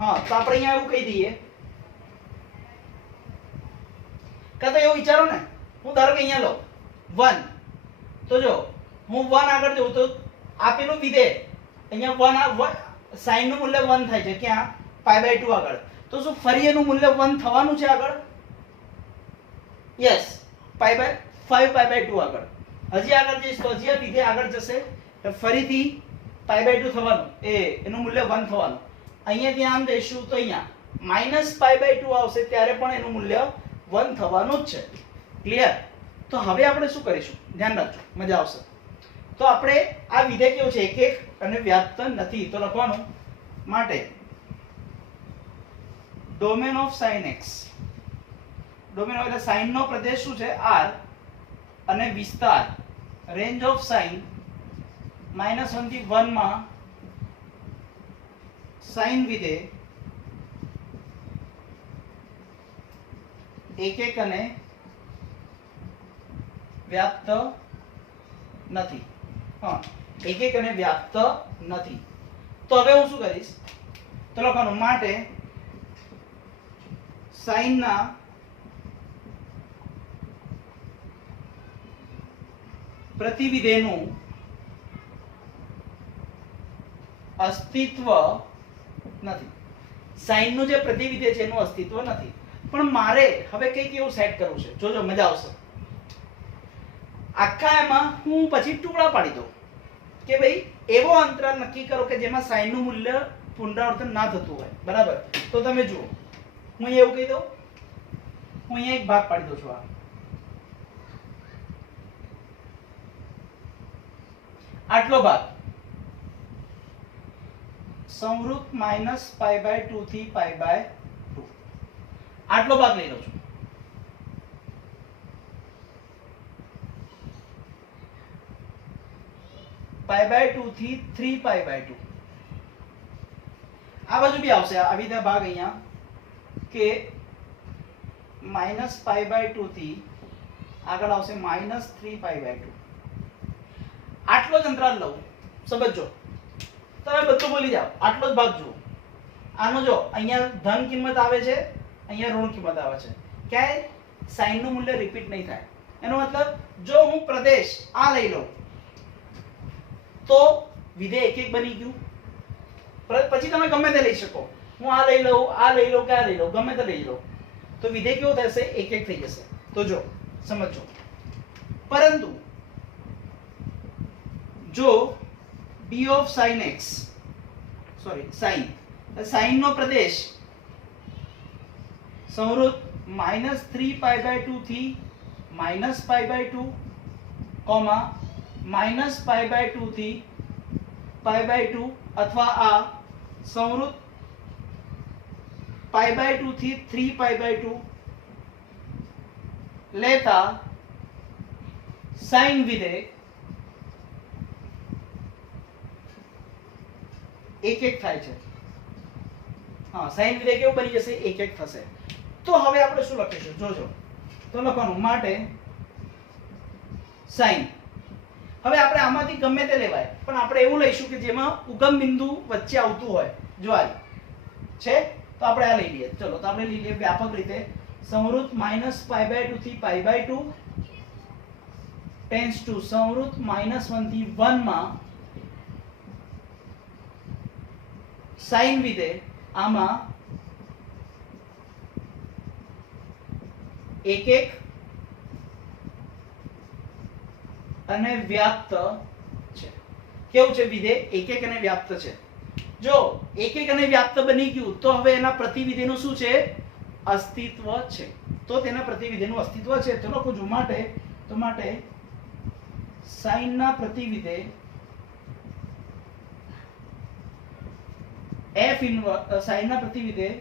હા, તો આપણે અહીંયા એવું કહી દઈએ, કાં તો એવું વિચારો ને, હું ધારો કે અહીંયા લો 1, તો જો હું 1 આગળ જઉં તો આપેલું વિધેય અહીંયા 1 સાઈન નું મૂલ્ય 1 થાય છે, ક્યાં? પાઈ બાય 2 આગળ. તો શું ફરી એનું મૂલ્ય 1 થવાનું છે આગળ? Yes, pi by 5 pi by 2 આગળ. હજી આગળ જઈશ તો હજી આ વિધેય આગળ જશે, તો ફરીથી પાઈ બાય 2 થવાનું, એનું મૂલ્ય 1 થવાનું. અહીંયાથી આમ જઈશું તો અહીંયા માઈનસ પાઈ બાય 2 આવશે, ત્યારે પણ એનું મૂલ્ય 1 થવાનું જ છે. ક્લિયર? તો હવે આપણે શું કરીશું, ધ્યાન રાખજો, મજા આવશે. તો આપણે આ વિધેય કેવું છે, એક એક અને વ્યાપ્ત નથી. તો લખવાનું માટે domain of sin x, domain એટલે sin નો પ્રદેશ શું છે, r, અને વિસ્તાર રેન્જ ઓફ sin -1 થી 1 માં sin વિધેય એક એક અને વ્યાપ્ત નથી. હા, એક એક અને વ્યાપ્ત નથી. તો હવે હું શું કરીશ, તો લખવાનું માટે sin ના પ્રતિવિધેયનું અસ્તિત્વ નથી. સાઈન નું જે પ્રતિવિધેય છે એનું અસ્તિત્વ નથી. પણ મારે હવે કંઈક એવું સેટ કરવું છે, જોજો મજા આવશે. આખા એમાં હું પછી ટુકડા પાડી દઉં કે ભાઈ એવો અંતરાલ નક્કી કરો કે જેમાં સાઈન નું મૂલ્ય પુનરાવર્તન ના થતું હોય. બરાબર? તો તમે જુઓ, હું એવું કહી દઉં, હું અહીંયા એક ભાગ પાડી દઉં છું. આટલો ભાગ સંવૃત માઈનસ પાઈ બાય 2 થી પાઈ બાય 2, આટલો ભાગ લઈ લઉં છું. પાઈ બાય 2 થી 3 પાઈ બાય 2, આ બાજુ બી આવશે આવી રીતે ભાગ અહીંયા કે માઈનસ પાઈ બાય 2 થી આગળ આવશે -3 પાઈ બાય 2. આટલો જ અંતરાલ લઉં, સમજો, તમે બધું ભૂલી જાઓ, આટલો જ ભાગ જુઓ. આનો જો અહીંયા ધન કિંમત આવે છે, અહીંયા ઋણ કિંમત આવે છે, ક્યાંય સાઈન નું મૂલ્ય રિપીટ નહીં થાય. એનો મતલબ જો હું પ્રદેશ આ લઈ લઉં તો વિધેય એક એક બની ગયું. પછી તમે ગમે તે લઈ શકો, હું આ લઈ લઉં, આ લઈ લઉં કે આ લઈ લઉં, ગમે તે લઈ લઉં, તો વિધેય કેવું થશે? એક એક થઈ જશે. તો જો સમજો, પરંતુ જો b of sin x, sorry sin નો પ્રદેશ સંવૃત -3π/2 થી -π/2, -π/2 થી π/2, અથવા આ સંવૃત π/2 થી 3π/2 લેતા sin વિધેય એક એક થાય છે. હા, sin વિધેય કેવું બની જશે? એક એક થશે. તો હવે આપણે શું લખીશું? જોજો, તો લખવાનું માટે sin. હવે આપણે આમાંથી ગમે તે લેવાય, પણ આપણે એવું લઈશું કે જેમાં ઉગમ બિંદુ વચ્ચે આવતું હોય. જો આ છે તો આપણે આ લઈ લઈએ. ચલો, તો આપણે લઈ લઈએ વ્યાપક રીતે સંવૃત -π/2 થી π/2 ટેન્ડ્સ ટુ સંવૃત -1 થી 1 માં sin વિધેય આમાં એક એક અને વ્યાપ્ત છે. કેવું છે વિધેય? એક એક અને વ્યાપ્ત છે. જો એક એક અને વ્યાપ્ત બની ગયું તો હવે એના પ્રતિવિધેયનું શું છે? અસ્તિત્વ છે. તો તેના પ્રતિવિધેયનું અસ્તિત્વ છે. તો લખું છું માટે sin ના પ્રતિવિધેય f ઇન્વર્સ, sin ના પ્રતિવિધેય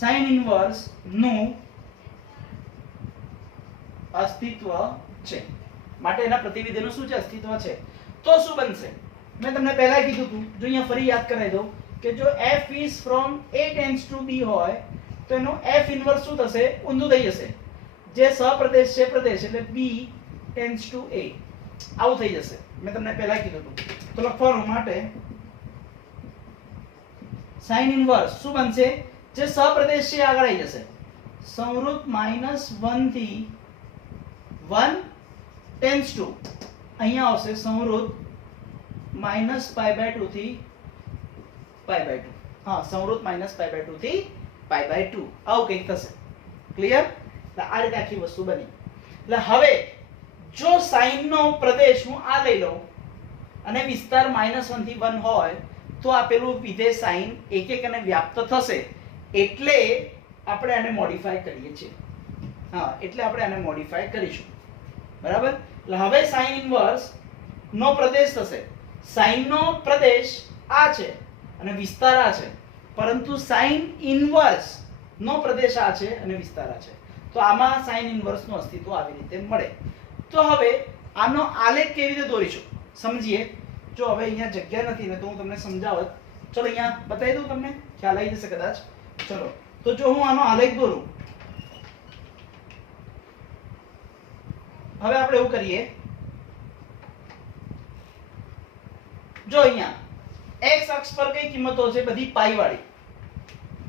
sin ઇન્વર્સ નું અસ્તિત્વ છે. માટે એના પ્રતિવિધેયનું શું છે? અસ્તિત્વ છે. તો શું બનશે? મેં તમને પહેલા કીધું હતું, જો અહીંયા ફરી યાદ કરાવી દઉં કે જો f is from a tends to b હોય તો એનો f ઇન્વર્સ શું થશે? ઊંધું થઈ જશે. જે સપ્રદેશ છે પ્રદેશ એટલે b tends to a, આવું થઈ જશે. મેં તમને પહેલા કીધું હતું. તો લખવાનું માટે sin ઇન્વર્સ શું બનશે? જે સપ્રદેશ છે આગળ આવી જશે. સંવૃત -1 થી 1 tends to, અહીંયા આવશે સંવૃત -π/2 થી π/2. હા, સંવૃત -π/2 થી π/2, આવું કંઈક થશે. ક્લિયર? એટલે આ રીતે આખી વસ્તુ બની. એટલે હવે જો sin નો પ્રદેશ હું આ લઈ લઉં અને વિસ્તાર -1 થી 1 હોય તો આપેલું વિધેય sin એક એક અને વ્યાપ્ત થશે. એટલે આપણે આને મોડિફાય કરીએ છીએ. હા, એટલે આપણે આને મોડિફાય કરીશું. બરાબર? એટલે હવે sin ઇન્વર્સ નો પ્રદેશ થશે. sin નો પ્રદેશ આ છે અને વિસ્તાર આ છે, પરંતુ sin ઇન્વર્સ નો પ્રદેશ આ છે અને વિસ્તાર આ છે. તો આમાં sin ઇન્વર્સ નું અસ્તિત્વ આવી રીતે મળે. તો હવે આનો આલેખ કેવી રીતે દોરીશું સમજીએ. જો હવે અહીંયા જગ્યા નથી ને તો હું તમને સમજાવત. ચલો અહીંયા બતાવી દઉં, તમને ખ્યાલ આવી જશે કદાચ. ચલો, તો જો હું આનો આલેખ દોરું, હવે આપણે એવું કરીએ, જો અહીંયા x અક્ષ પર કઈ કિંમતો છે? બધી પાઈ વાળી,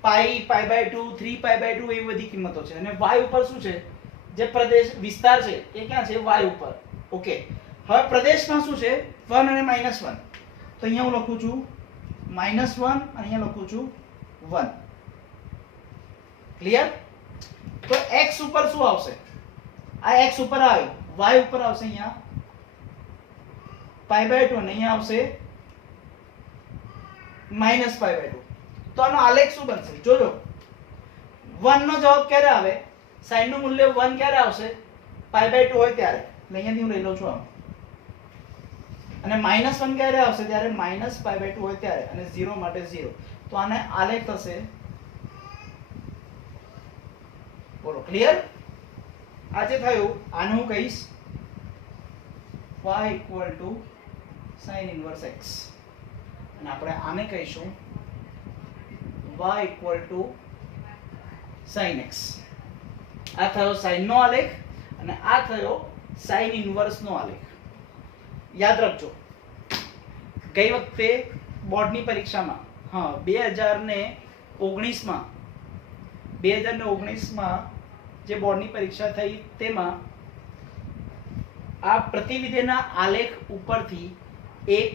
પાઈ, π/2, 3π/2 એવી બધી કિંમતો છે. અને y ઉપર શું છે? જે પ્રદેશ વિસ્તાર છે એ ક્યાં છે? y ઉપર. ઓકે, હવે પ્રદેશમાં શું છે? 1 અને -1. તો અહીંયા હું લખું છું -1 અને અહીંયા લખું છું 1. ક્લિયર? તો x ઉપર શું આવશે? આ x ઉપર આવ્યું, y ઉપર આવશે અહીંયા π/2 અને અહીંયા આવશે -π/2. તો આનો આલેખ શું બનશે? જોજો, 1 નો જવાબ ક્યારે આવે? sin નું મૂલ્ય 1 ક્યારે આવશે? π/2 હોય ત્યારે. એટલે અહીંયાથી હું લઈ લઉં છું આમ. અને -1 ક્યારે આવશે? ત્યારે -π/2 હોય ત્યારે. અને 0 માટે 0. તો આને આલેખ થશે. બોલો, ક્લિયર? આજે થયું. આને હું કહીશ y sin inverse x, અને આપણે આને કહીશું y sin x. આ થયો sin નો આલેખ અને આ થયો sin ઇન્વર્સ નો આલેખ. યાદ રાખજો ગઈ વખતે બોર્ડની પરીક્ષામાં 2019માં જે બોર્ડની પરીક્ષા થઈ તેમાં આ પ્રતિવિધેયના આલેખ ઉપરથી એક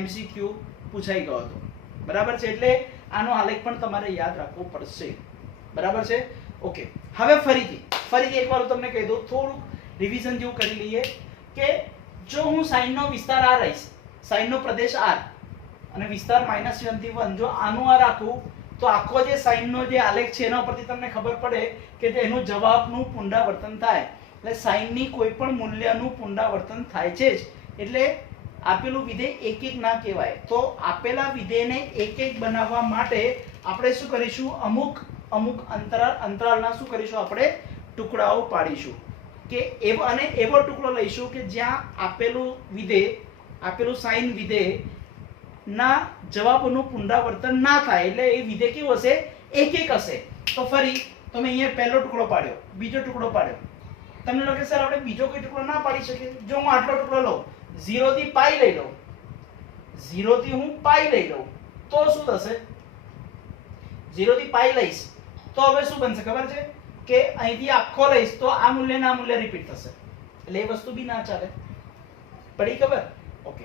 MCQ પૂછાઈ ગયો હતો, બરાબર છે? એટલે આનો આલેખ પણ તમારે યાદ રાખવો પડશે, બરાબર છે? ઓકે, હવે ફરીથી એકવાર તમને કહી દઉં, થોડું રિવિઝન જેવું કરી લઈએ કે જો હું સાઈનનો વિસ્તાર r લઈશ, સાઈનનો પ્રદેશ r અને વિસ્તાર -1 થી 1, જો આનું આ રાખું તો આખો જે સાઈનનો જે આલેખ છે એના પરથી તમને ખબર પડે કે તેનું જવાબનું પુનરાવર્તન થાય. એટલે સાઈનની કોઈ પણ મૂલ્યનું પુનરાવર્તન થાય છે જ. એટલે આપેલું વિધેય એક એક ના કહેવાય. તો આપેલા વિધેયને એક એક બનાવવા માટે આપણે શું કરીશું, અમુક અંતરાલના શું કરીશું, આપણે ટુકડાઓ પાડીશું કે એવો ટુકડો લઈશું કે જ્યાં આપેલું સાઈન વિધેય ના જવાબોનું પુનરાવર્તન ના થાય. એટલે એ વિધેય કેવું હશે, એક હશે. તો ફરી તમે અહીંયા પહેલો ટુકડો પાડ્યો, બીજો ટુકડો પાડ્યો, તમને લાગે સર આપણે બીજો કોઈ ટુકડો ના પાડી શકીએ? જો હું આટલો ટુકડો લઉં, 0 થી પાઈ લઈ લઉં, 0 થી હું પાઈ લઈ લઉં તો શું થશે? 0 થી પાઈ લઈશ તો હવે શું બનશે ખબર છે કે અહીંથી આખો લઈશ તો આ મૂલ્ય રિપીટ થશે. એટલે એ વસ્તુ બી ના ચાલે. પડી ખબર? ઓકે,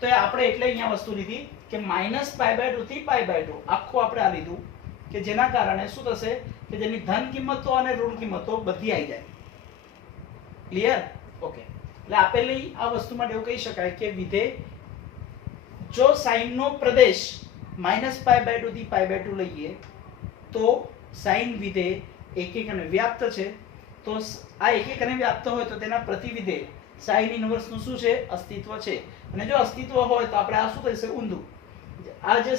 તો આપણે એટલે અહીંયા વસ્તુ લીધી કે -π/2 થી π/2 આખું આપણે આ લીધું કે જેના કારણે શું થશે કે જેની ધન કિંમતો અને ઋણ કિંમતો બધી આવી જાય. ક્લિયર? ઓકે, એટલે આપેલી આ વસ્તુ માટે એવું કહી શકાય કે વિધેય જો સાઈનનો પ્રદેશ -π/2 થી π/2 લઈએ તો સાઈન વિધેય એકક અને વ્યાપ્ત છે. તો આ એકક અને વ્યાપ્ત હોય તો તેના પ્રતિવિધેય સાઈન ઇનવર્સનું શું છે, અસ્તિત્વ છે. અને જો અસ્તિત્વ હોય તો આપણે આ શું થશે, ઊંધું. આ જે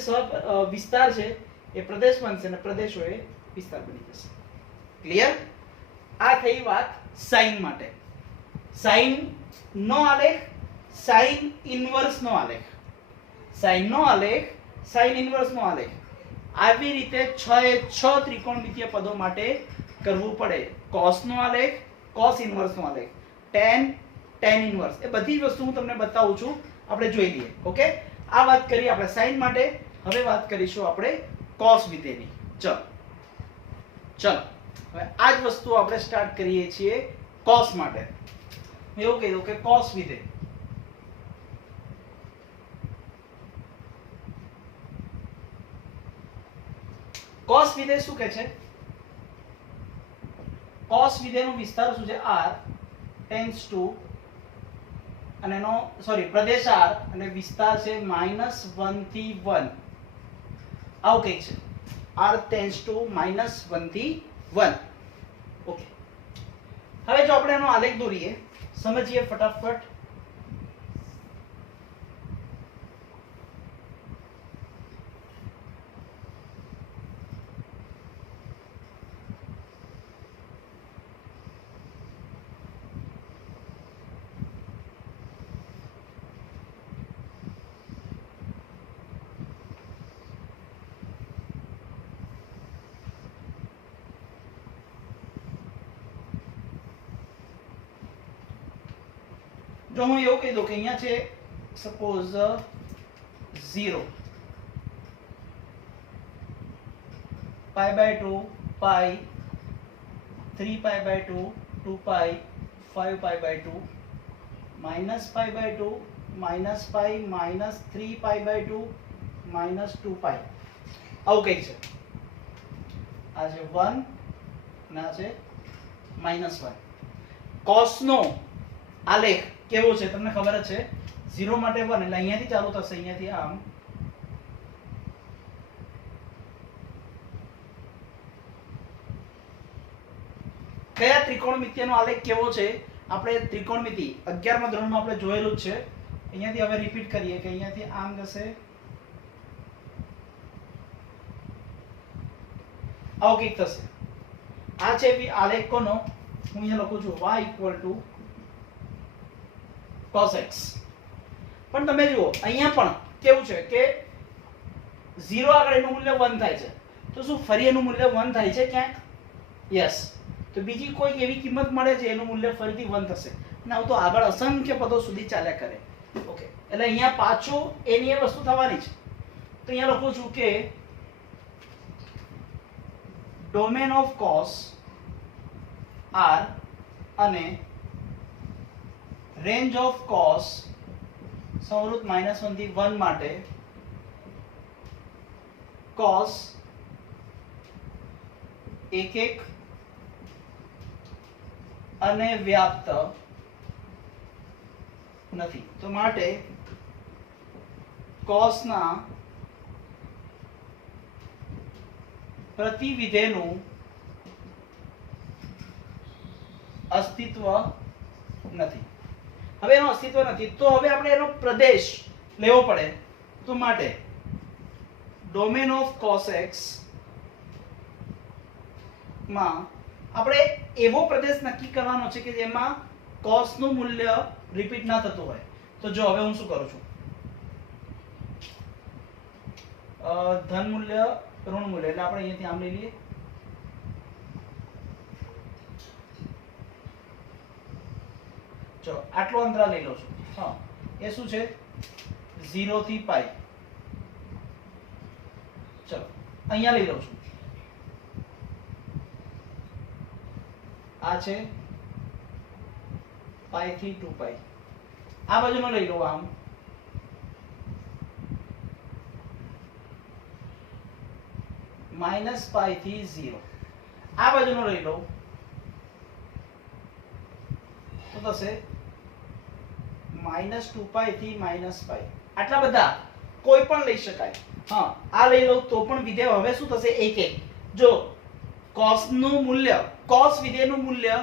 વિસ્તાર છે એ પ્રદેશ બનશે અને પ્રદેશો એ વિસ્તાર બની જશે. ક્લિયર? આ થઈ વાત સાઈન માટે. સાઈન નો આલેખ, સાઈન ઇનવર્સ નો આલેખ, સાઈન નો આલેખ, સાઈન ઇનવર્સ નો આલેખ, આવી રીતે 6 ત્રિકોણમિતીય પદો માટે કરવું પડે. કોસ નો આલેખ, કોસ ઇનવર્સ નો આલેખ, tan ઇનવર્સ, એ બધી વસ્તુ હું તમને બતાવું છું, આપણે જોઈ લઈએ. ઓકે, આ વાત કરી આપણે સાઈન માટે. હવે વાત કરીશું આપણે કોસ વિધેયની. ચલો હવે આ જ વસ્તુ આપણે સ્ટાર્ટ કરીએ છીએ કોસ માટે. એવું કહી દઉં કે કોસ વિધેય શું કહે છે? કોસ વિધેયનો વિસ્તાર શું છે, r ટેન્ડ્સ ટુ, અને એનો પ્રદેશ r અને વિસ્તાર છે -1 થી 1. આવું કંઈક છે. r ટેન્ડ્સ ટુ -1 થી 1. ઓકે, હવે જો આપણે એનો આલેખ દોરીએ, સમજીએ ફટાફટ. જો હું એવું કહી દઉં કે અહીંયા છે સપોઝ 0, π/2, π, 3π/2, 2π, 5π/2, -π/2, -π, -3π/2, -2π. આવું કંઈક છે. આ છે 1 અને આ છે -1. કોસનો આલેખ કેવો છે તમને ખબર જ છે. 0 માટે 1 એટલે અહીંયાથી ચાલુ થશે, અહીંયાથી આમ, કયા ત્રિકોણમિતિયનો આલેખ કેવો છે? આપણે ત્રિકોણમિતિ 11મા ધોરણમાં આપણે જોયેલું જ છે. અહીંયાથી હવે રિપીટ કરીએ કે અહીંયાથી આમ જશે, આવું કંઈક થશે. આ છે આલેખ કોનો? હું અહીંયા લખું છું y = cos x. પણ તમે જુઓ અહીંયા પણ કેવું છે કે 0 આગળ એનું મૂલ્ય 1 થાય છે, તો શું ફરી એનું મૂલ્ય 1 થાય છે ક્યાંક? યસ. તો બીજી કોઈ એવી કિંમત મળે છે એનું મૂલ્ય ફરીથી 1 થશે. અને આવું તો આગળ અસંખ્ય પદો સુધી ચાલ્યા કરે. ઓકે, એટલે અહીંયા પાછું એની એ વસ્તુ થવાની છે. તો અહીંયા લખું છું કે ડોમેન ઓફ cos r અને રેન્જ ઓફ cos સમરૂપ -1 થી 1 માટે cos 1 અને વ્યાપ્ત નથી. તો માટે cos ના પ્રતિવિધેયનું અસ્તિત્વ નથી. હવે એનું અસ્તિત્વ નથી તો હવે આપણે એનો પ્રદેશ લેવો પડે. તો માટે ડોમેન ઓફ cos x માં આપણે એવો પ્રદેશ નક્કી કરવાનો છે કે જેમાં cos નું મૂલ્ય રિપીટ ના થતું હોય. તો જો હવે હું શું કરું છું, ધન મૂલ્ય ઋણ મૂલ્ય એટલે આપણે અહીંયાથી આમ લઈ લઈએ. ચલો આટલો અંતરાલ લઈ લઉં છું. હા, એ શું છે 0 થી π. ચલો અહીંયા લઈ લઉં છું. આ છે π થી 2π. આ બાજુનો લઈ લો આમ -π થી 0. આ બાજુનો લઈ લો તો થશે -2π થી -π. આટલા બધા કોઈ પણ લઈ શકાય. હા, આ લઈ લો તો પણ વિધેય હવે શું થશે 1 1. જો cos નું મૂલ્ય cos વિધેયનું મૂલ્ય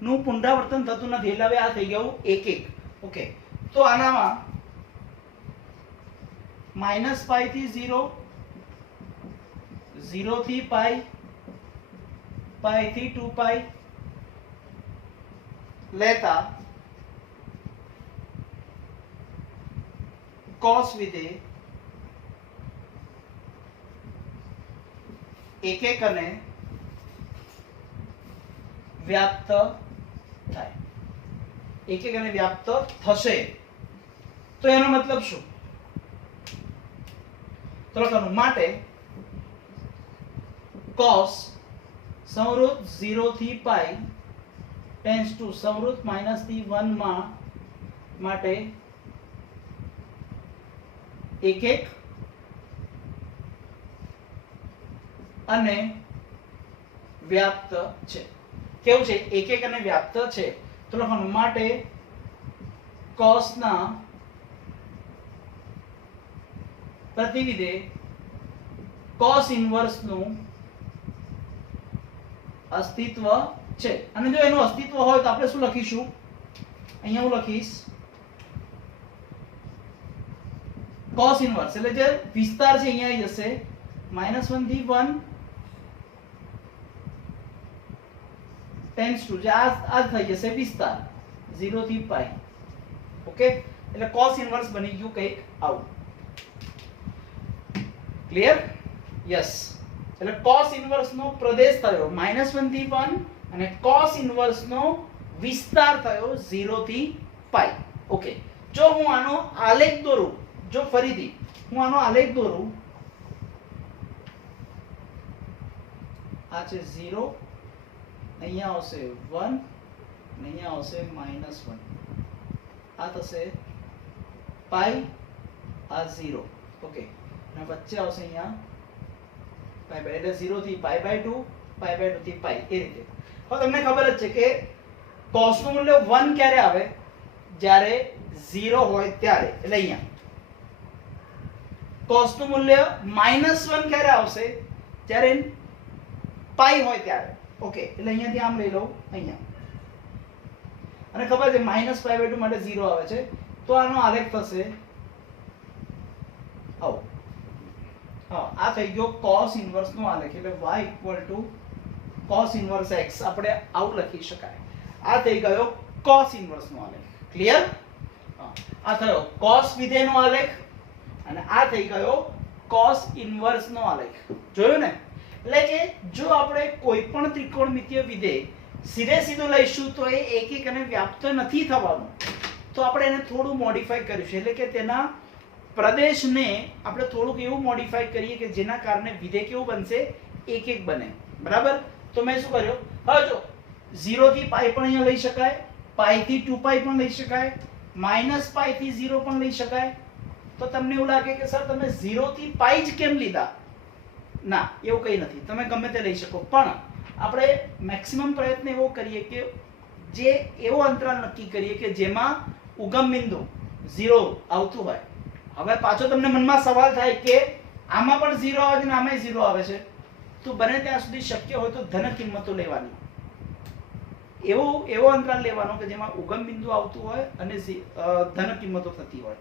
નું પુનરાવર્તન થતું નથી એટલે હવે આ થઈ ગયું 1 1. ઓકે, તો આનામાં -π થી 0, 0 થી π, π થી 2π લેતા cos વિધેય 1 1 અને વ્યાપ્ત થાય. 1 1 અને વ્યાપ્ત થશે. તો એનો મતલબ શું? તો લખવાનું માટે cos સંવૃત 0 થી π ટેન્ડ્સ ટુ સંવૃત -1 માં માટે 1 1 અને વ્યાપ્ત છે. કેવું છે? 1 1 અને વ્યાપ્ત છે. તો લખવાનું માટે cos ના પ્રતિવિધેય cos ઇન્વર્સ નું અસ્તિત્વ છે. અને જો એનું અસ્તિત્વ હોય તો આપણે શું લખીશું? અહીંયા હું લખીશ cos ઇન્વર્સ એટલે જે વિસ્તાર છે અહીંયા આવી જશે -1 થી 1 ટેન્ડ્સ ટુ જે આ થઈ જશે વિસ્તાર 0 થી π. ઓકે, એટલે cos ઇન્વર્સ બની ગયું કંઈક આવું. ક્લિયર? યસ. એટલે cos ઇન્વર્સ નો પ્રદેશ થયો -1 થી 1 અને cos ઇન્વર્સ નો વિસ્તાર થયો 0 થી π. ઓકે, જો હું આનો આલેખ દોરું, જો ફરીથી હું આનો આલેખ દોરું, આ છે 0, અહીંયા આવશે 1 અને અહીંયા આવશે -1. આ થશે π, આ 0. ઓકે, અને વચ્ચે આવશે અહીંયા π એટલે 0 થી π/2, π/2 થી π. એ રીતે. હવે તમને ખબર જ છે કે cos નું મૂલ્ય 1 ક્યારે આવે? જ્યારે 0 હોય ત્યારે. એટલે અહીંયા cos નું મૂલ્ય -1 ક્યારે આવશે? જ્યારે π હોય ત્યારે. ઓકે, એટલે અહીંયાથી આમ લઈ લઉં અહીંયા. અને ખબર છે -π/2 માટે 0 આવે છે. તો આનો આલેખ થશે આવો. હા, આ થઈ ગયો cos ઇન્વર્સ નો આલેખ. એટલે y cos ઇન્વર્સ x આપણે આવું લખી શકાય. આ થઈ ગયો cos ઇન્વર્સ નો આલેખ. ક્લિયર? આ થયો cos વિધેયનો આલેખ અને આ થઈ ગયો cos ઇન્વર્સ નો આલેખ. જોયું ને? એટલે કે જો આપણે કોઈ પણ ત્રિકોણમિતિય વિધેય સીધે સીધું લઈશું તો એ 1 1 અને વ્યાપ્ત નથી થવાનું. તો આપણે એને થોડું મોડિફાઈ કર્યું છે, એટલે કે તેના પ્રદેશને આપણે થોડુંક એવું મોડિફાઈ કરીએ કે જેના કારણે વિધેય કેવું બનશે, એક એક બને. બરાબર. તો મેં શું કર્યું, હવે જો 0 થી પાઈ પણ અહીંયા લઈ શકાય, પાઈ થી 2 પાઈ પણ લઈ શકાય, માઈનસ પાઈ થી 0 પણ લઈ શકાય. તો તમને એવું લાગે કે સર તમે 0 થી પાઈ જ કેમ લીધા? ના, એવું કંઈ નથી, તમે ગમે તે લઈ શકો, પણ આપણે મેક્સિમમ પ્રયત્ન એવો કરીએ કે જે એવો અંતરાલ નક્કી કરીએ કે જેમાં ઉગમ બિંદુ 0 આવતું હોય. હવે પાછો તમને મનમાં સવાલ થાય કે આમાં પણ 0 આવે છે ને આમાંય 0 આવે છે, તો બને ત્યાં સુધી શક્ય હોય તો ધન કિંમતો લેવાની. એવો અંતરાલ લેવાનો કે જેમાં ઉગમ બિંદુ આવતું હોય અને ધન કિંમતો થતી હોય.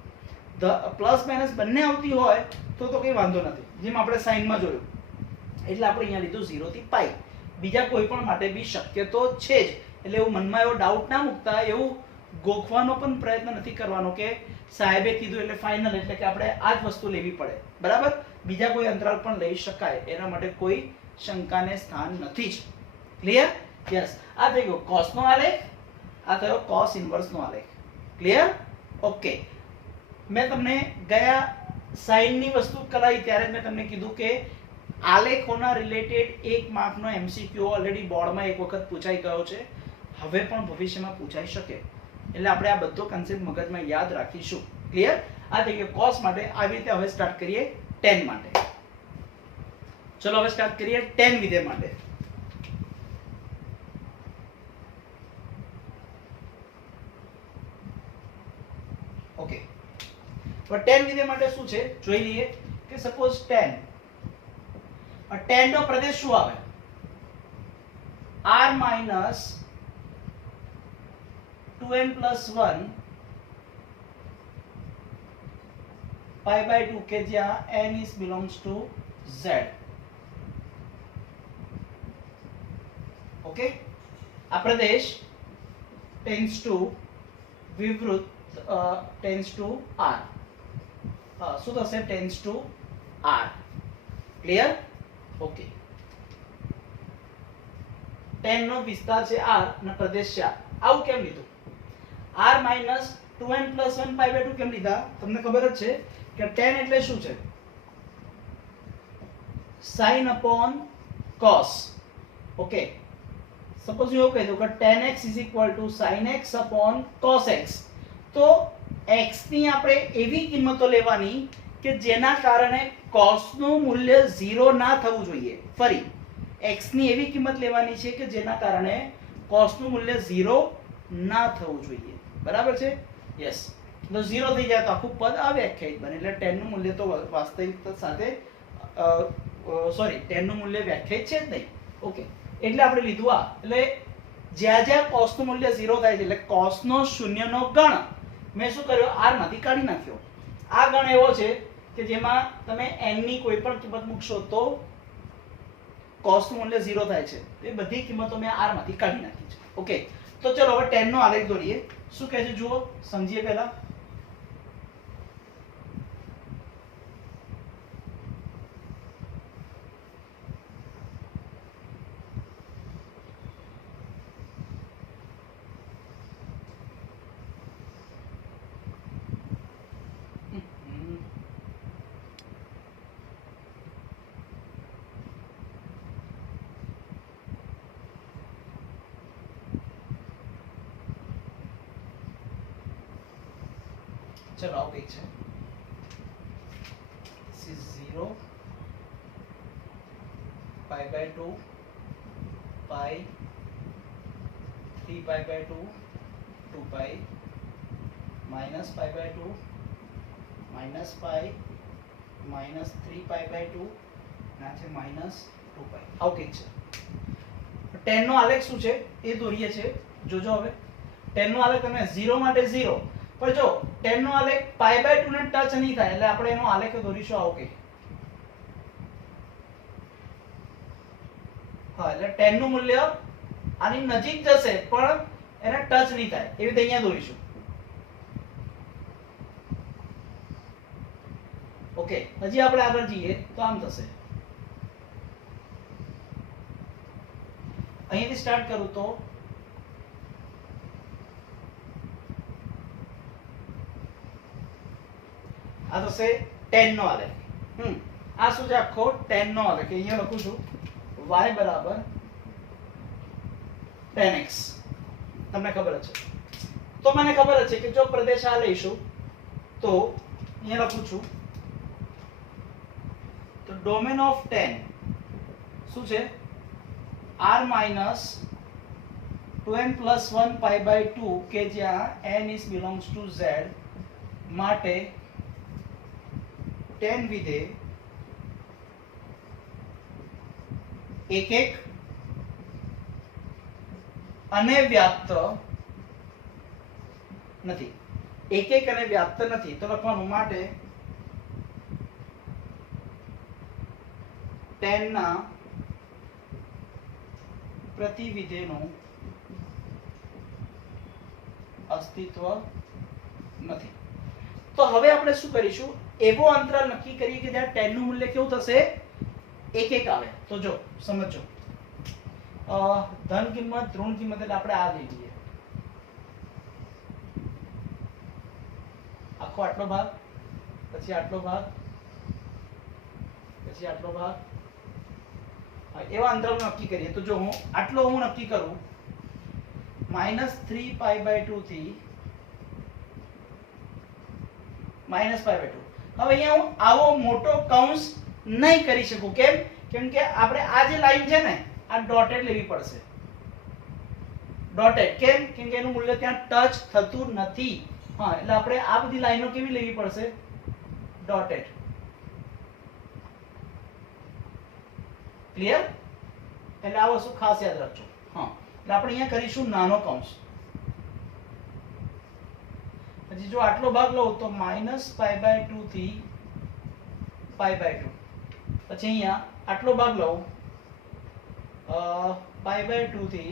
પ્લસ માઇનસ બંને આવતી હોય તો કંઈ વાંધો નથી, જેમ આપણે સાઈનમાં જોયું. એટલે આપણે અહીંયા લીધું 0 થી પાઈ. બીજા કોઈ પણ માટે બી શક્ય તો છે જ, એટલે એવું મનમાં એવો ડાઉટ ના મૂકતા, એવું ગોખવાનો પણ પ્રયત્ન નથી કરવાનો કે સાહેબે કીધું એટલે ફાઇનલ, એટલે કે આપણે આ જ વસ્તુ લેવી પડે. બરાબર. બીજા કોઈ અંતરાલ પણ લઈ શકાય, એના માટે કોઈ શંકાને સ્થાન નથી જ. ક્લિયર? યસ. આ થઈ ગયો cos નો આલેખ, આ થયો cos ઇન્વર્સ નો આલેખ. ક્લિયર? ઓકે. મેં તમને ગયા સાઇન ની વસ્તુ કરાવી ત્યારે મેં તમને કીધું કે આલેખોના રિલેટેડ એક માર્કનો એમસીક્યુ ઓલરેડી બોર્ડમાં એક વખત પૂછાઈ ગયો છે, હવે પણ ભવિષ્યમાં પૂછાઈ શકે, એટલે આપણે આ બધો કન્સેપ્ટ મગજમાં યાદ રાખીશું. ક્લિયર? આ થઈ ગયો cos માટે. આવી રીતે હવે સ્ટાર્ટ કરીએ tan માટે. ચલો હવે સ્ટાર્ટ કરીએ tan વિધેય માટે. ઓકે. તો tan વિધેય માટે શું છે જોઈ લઈએ કે સપોઝ tan નો પ્રદેશ શું આવે, r minus 2n plus 1 pi by 2 કે જ્યાં n is belongs to z. Okay. આ પ્રદેશ tends to વિવૃત tends to r. શું થશે? tends to r. Clear? Okay. tan નો વિસ્તાર છે r અને પ્રદેશ છે r. આવું કેમ લીધું? r minus 2n plus 1 pi by 2 કેમ લીધા? તમને ખબર જ છે કે tan એટલે શું છે? sin upon cos. Okay. Suppose હું એવું કહી દઉં કે tan x is equal to sin x upon cos x. તો x ની આપણે એવી કિંમતો લેવાની કે જેના કારણે cos નું મૂલ્ય 0 ના થવું જોઈએ. ફરી x ની એવી કિંમત લેવાની છે કે જેના કારણે cos નું મૂલ્ય 0 ના થવું જોઈએ. બરાબર છે? યસ. તો 0 થઈ જાય તો આખું પદ અવ્યાખ્યાયિત બને, એટલે tan નું મૂલ્ય તો વાસ્તવિકતા સાથે tan નું મૂલ્ય વ્યાખ્યાયિત છે જ નહીં. ઓકે. એટલે આપણે લીધું આ. એટલે જ્યાં જ્યાં cos નું મૂલ્ય 0 થાય છે, એટલે cos નો શૂન્યનો ગણ મેં શું કર્યો? r માંથી કાઢી નાખ્યો. આ ગણ એવો છે કે જેમાં તમે n ની કોઈ પણ કિંમત મૂકશો તો cos નું મૂલ્ય 0 થાય છે. એ બધી કિંમતો મેં r માંથી કાઢી નાખી છે. ઓકે. તો ચલો હવે tan નો આલેખ દોરીએ. શું કહે છે જુઓ, સમજીએ પહેલા. ચલો આવું કંઈક છે. 0 pi by 2 pi 3 pi by 2 2 pi minus pi by 2 minus pi minus 3 pi by 2 ના છે minus 2 pi. આવું કંઈક છે. tan નો આલેખ શું છે એ દોરીએ છે. જોજો હવે tan નો આલેખ તમે 0 માટે 0, પણ જો tan નો આલેખ pi by 2 ને ટચ નહીં થાય, એટલે આપણે એનો આલેખ દોરીશું આવો કે. હા, એટલે tan નું મૂલ્ય આની નજીક જશે પણ એને ટચ નહીં થાય, એવી રીતે અહીંયા દોરીશું. ઓકે. હજી આપણે આગળ જઈએ તો આમ થશે. અહીંયાથી સ્ટાર્ટ કરું તો આ થશે tan નો આલેખ આ શું છે આખો tan નો આલેખ અહીંયા લખું છું y બરાબર tan x તમને ખબર જ છે તો મને ખબર જ છે કે જો પ્રદેશ આ લઈશું તો અહીંયા લખું છું તો ડોમેન ઓફ tan શું છે r minus 2n plus 1 pi by 2 કે જ્યાં n is belongs to z માટે tan વિધેય એક એક અને વ્યાપ્ત નથી એક એક અને વ્યાપ્ત નથી તો લખવાનું માટે tan ના પ્રતિવિધેયનું અસ્તિત્વ નથી તો હવે આપણે શું કરીશું એવો અંતરાલ નક્કી કરીએ કે જ્યાં tan નું મૂલ્ય કેવું થશે એક એક આવે તો જો સમજો ધન કિંમત ઋણ કિંમત એટલે આપણે આ લઈ લઈએ આખો આટલો ભાગ પછી આટલો ભાગ પછી આટલો ભાગ એવા અંતરાલ નક્કી કરીએ તો જો હું આટલો હું નક્કી કરું -3 પાઈ બાય 2 થી -π/2 હવે અહીંયા હું આવો મોટો કૌંસ નહીં કરી શકું કેમ કે આપણે આ જે લાઈન છે ને આ ડોટેડ લેવી પડશે ડોટેડ કેમ કે એનું મૂલ્ય ત્યાં ટચ થતું નથી હા એટલે આપણે આ બધી લાઈનો કેવી લેવી પડશે ડોટેડ ક્લિયર એટલે આ વસ્તુ ખાસ યાદ રાખજો હા એટલે આપણે અહીંયા કરીશું નાનો કૌંસ પછી જો આટલો ભાગ લઉં તો -π/2 થી π/2 પછી અહીંયા આટલો ભાગ લઉં π/2 થી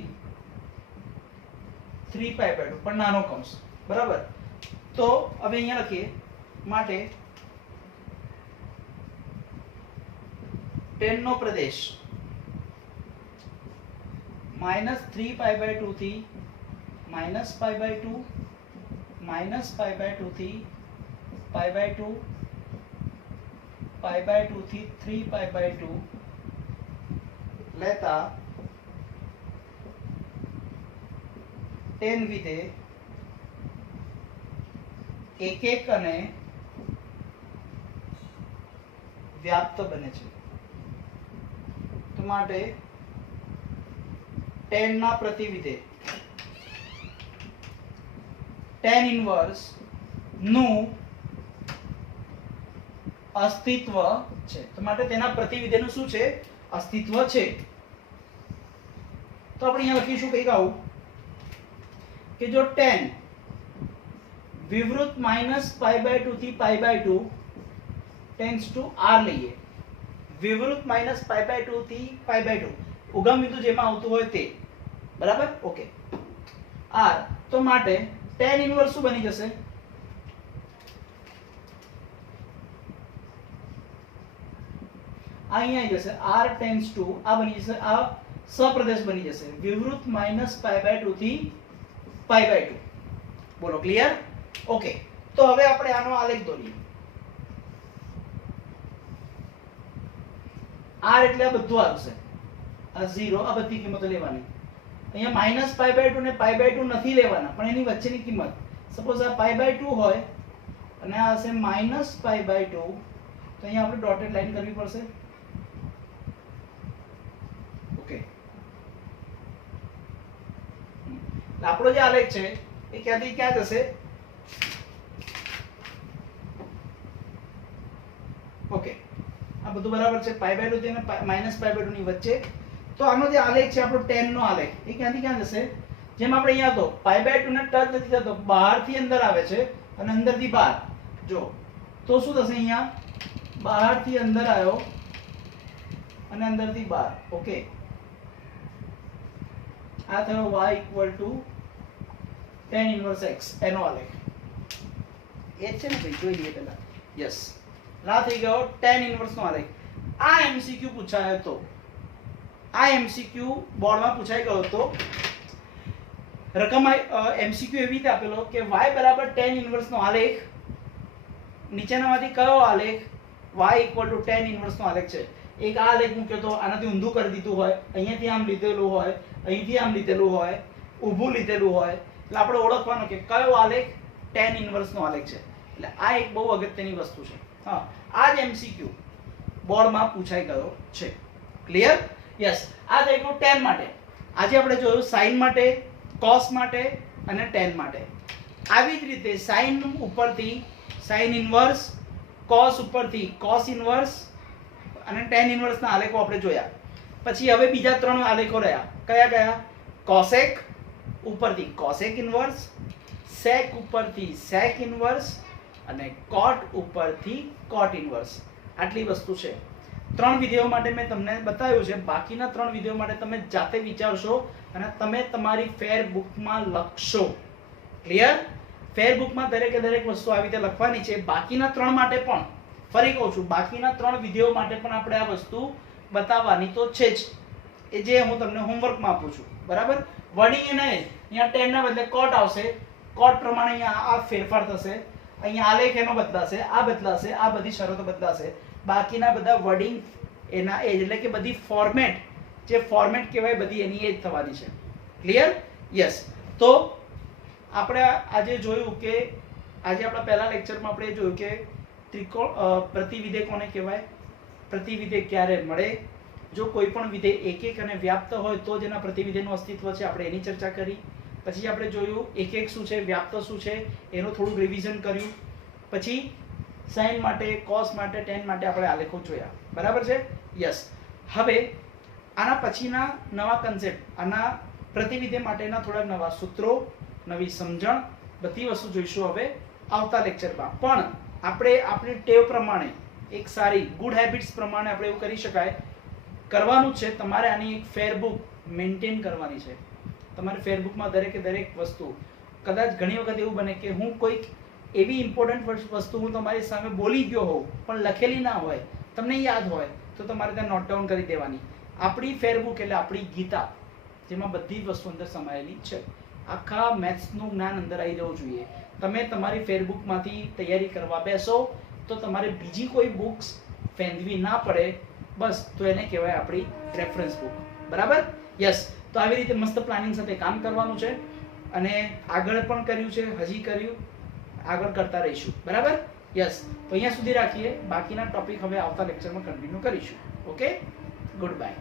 3π/2 પણ નાનો કૌંસ બરાબર તો હવે અહીંયા લખીએ માટે tan નો પ્રદેશ -3π/2 થી -π/2 -π/2 થી π/2 π/2 થી 3π/2 લેતા tan વિધેય એક એક અને વ્યાપ્ત બને છે તો માટે tan ના પ્રતિવિધેય tan ઇન્વર્સ નું અસ્તિત્વ છે તો માટે તેના પ્રતિવિધેયનું શું છે અસ્તિત્વ છે તો આપણે અહીંયા લખીશું કંઈક આવું કે જો tan વિવૃત -π/2 થી π/2 ટેન્ડ્સ ટુ r લઈએ વિવૃત -π/2 થી π/2 ઉગમ બિંદુ જેમાં આવતું હોય તે બરાબર ઓકે r તો માટે tan ઇન્વર્સ શું બની જશે અહીંયા આવી જશે r ટેન્ડ્સ ટુ આ બની જશે આ સપ્રદેશ બની જશે વિવૃત -π/2 થી π/2 બોલો ક્લિયર ઓકે તો હવે આપણે આનો આલેખ દોરીએ r એટલે આ બધું આવશે આ 0 આ બધી કિંમતો લેવાની અહીંયા -π/2 ને π/2 નથી લેવાના પણ એની વચ્ચેની કિંમત સપોઝ આ π/2 હોય અને આ હશે -π/2 તો અહીંયા આપણે ડોટેડ લાઈન કરવી પડશે ઓકે આપણો જે આલેખ છે એ ક્યાંથી ક્યાં જશે ઓકે આ બધું બરાબર છે π/2 થી અને -π/2 ની વચ્ચે તો આનો જે આલેખ છે આપણો tan નો આલેખ એ ક્યાંથી ક્યાં જશે જેમ આપણે અહીંયા તો π/2 ને ટચ નથી થતો બહારથી અંદર આવે છે અને અંદરથી બહાર જો તો શું થશે અહીંયા બહારથી અંદર આવ્યો અને અંદરથી બહાર ઓકે આ થયો y tan ઇન્વર્સ x એનો આલેખ એ છે ને ભાઈ જોઈ લઈએ પહેલા યસ ના થઈ ગયો tan ઇન્વર્સ નો આલેખ આ એમસીક્યુ પૂછાયો તો આ એમસીક્યુ બોર્ડમાં પૂછાઈ ગયો તો રકમ એમસીક્યુ એવી રીતે આપેલો કે y tan ઇન્વર્સ નો આલેખ નીચેનામાંથી કયો આલેખ y = tan ઇન્વર્સ નો આલેખ છે? એક આ આલેખ મૂક્યો તો આનાથી ઊંધું કરી દીધું હોય, અહીંયાથી આમ લીધેલું હોય, અહીંથી આમ લીધેલું હોય, ઊભું લીધેલું હોય, એટલે આપણે ઓળખવાનું કે કયો આલેખ tan ઇન્વર્સ નો આલેખ છે. એટલે આ એક બહુ અગત્યની વસ્તુ છે. હા, આ જ MCQ બોર્ડમાં પૂછાઈ ગયો છે. ક્લિયર? યસ. આ થઈ ગયું tan માટે. આજે આપણે જોયું sin માટે, cos માટે અને tan માટે. આવી જ રીતે sin ઉપરથી sin ઇન્વર્સ, cos ઉપરથી cos ઇન્વર્સ અને tan ઇન્વર્સ ના આલેખો આપણે જોયા. પછી હવે બીજા 3 આલેખો રહ્યા. કયા કયા? cosec ઉપરથી cosec ઇન્વર્સ, sec ઉપરથી sec ઇન્વર્સ અને cot ઉપરથી cot ઇન્વર્સ. આટલી વસ્તુ છે. 3 વિધિઓ માટે મેં તમને બતાવ્યું છે. બાકીના 3 વિધિઓ માટે તમે જાતે વિચારશો અને તમે તમારી ફેર બુકમાં લખશો. ક્લિયર? ફેર બુકમાં દરેકે દરેક વસ્તુ આવી રીતે લખવાની છે. બાકીના 3 માટે પણ ફરી કહું છું, બાકીના 3 વિધિઓ માટે પણ આપણે આ વસ્તુ બતાવવાની તો છે જ. એ જે હું તમને હોમવર્કમાં આપું છું. બરાબર? વર્ડિંગ એને અહીંયા tan ના બદલે cot આવશે. cot પ્રમાણે અહીંયા આ ફેરફાર થશે. અહીંયા આલેખ એનો બદલાશે, આ બદલાશે, આ બધી શરતો બદલાશે. બાકીના બધા વર્ડિંગ એના એ એટલે કે બધી ફોર્મેટ, જે ફોર્મેટ કહેવાય બધી એની એ જ થવાની છે. ક્લિયર? યસ. તો આપણે આજે જોયું કે આજે આપણા પહેલા લેક્ચરમાં આપણે જોયું કે પ્રતિવિધેય કોને કહેવાય, પ્રતિવિધેય ક્યારે મળે, જો કોઈ પણ વિધેય એક અને વ્યાપ્ત હોય તો જ એના પ્રતિવિધેયનું અસ્તિત્વ છે. આપણે એની ચર્ચા કરી. પછી આપણે જોયું એક શું છે, વ્યાપ્ત શું છે, એનું થોડું રિવિઝન કર્યું. પછી sin માટે, cos માટે, tan માટે આપણે આલેખો જોયા. બરાબર છે? યસ. હવે આના પછીના નવા કન્સેપ્ટ, આના પ્રતિવિધેય માટેના થોડા નવા સૂત્રો, નવી સમજણ, બધી વસ્તુ જોઈશું હવે આવતા લેક્ચરમાં. પણ આપણે આપણી ટેવ પ્રમાણે, એક સારી ગુડ હેબિટ્સ પ્રમાણે આપણે એવું કરી શકાય, કરવાનું છે. તમારે આની એક ફેરબુક મેન્ટેન કરવાની છે. તમારે ફેરબુકમાં દરેકે દરેક વસ્તુ, કદાચ ઘણી વખત એવું બને કે હું કોઈક એવી ઇમ્પોર્ટન્ટ વસ્તુ હું તમારી સામે બોલી ગયો હોઉં પણ લખેલી ના હોય, તમને યાદ હોય તો તમારે ત્યાં નોટ ડાઉન કરી દેવાની. આપણી ફેરબુક એટલે આપણી ગીતા, જેમાં બધી વસ્તુ અંદર સમાયેલી છે. આખા મેથ્સનું જ્ઞાન અંદર આવી જવું જોઈએ. તમે તમારી ફેરબુકમાંથી તૈયારી કરવા બેસો તો તમારે બીજી કોઈ બુક્સ ફેંદવી ના પડે. બસ, તો એને કહેવાય આપણી રેફરન્સ બુક. બરાબર? યસ. તો આવી રીતે મસ્ત પ્લાનિંગ સાથે કામ કરવાનું છે અને આગળ પણ કર્યું છે, હજી કર્યું, આગળ કરતા રહીશું. બરાબર? યસ. તો અહીંયા સુધી રાખીએ. બાકીના ટોપિક હવે આવતા લેક્ચરમાં કન્ટિન્યુ કરીશું. ઓકે? Good bye.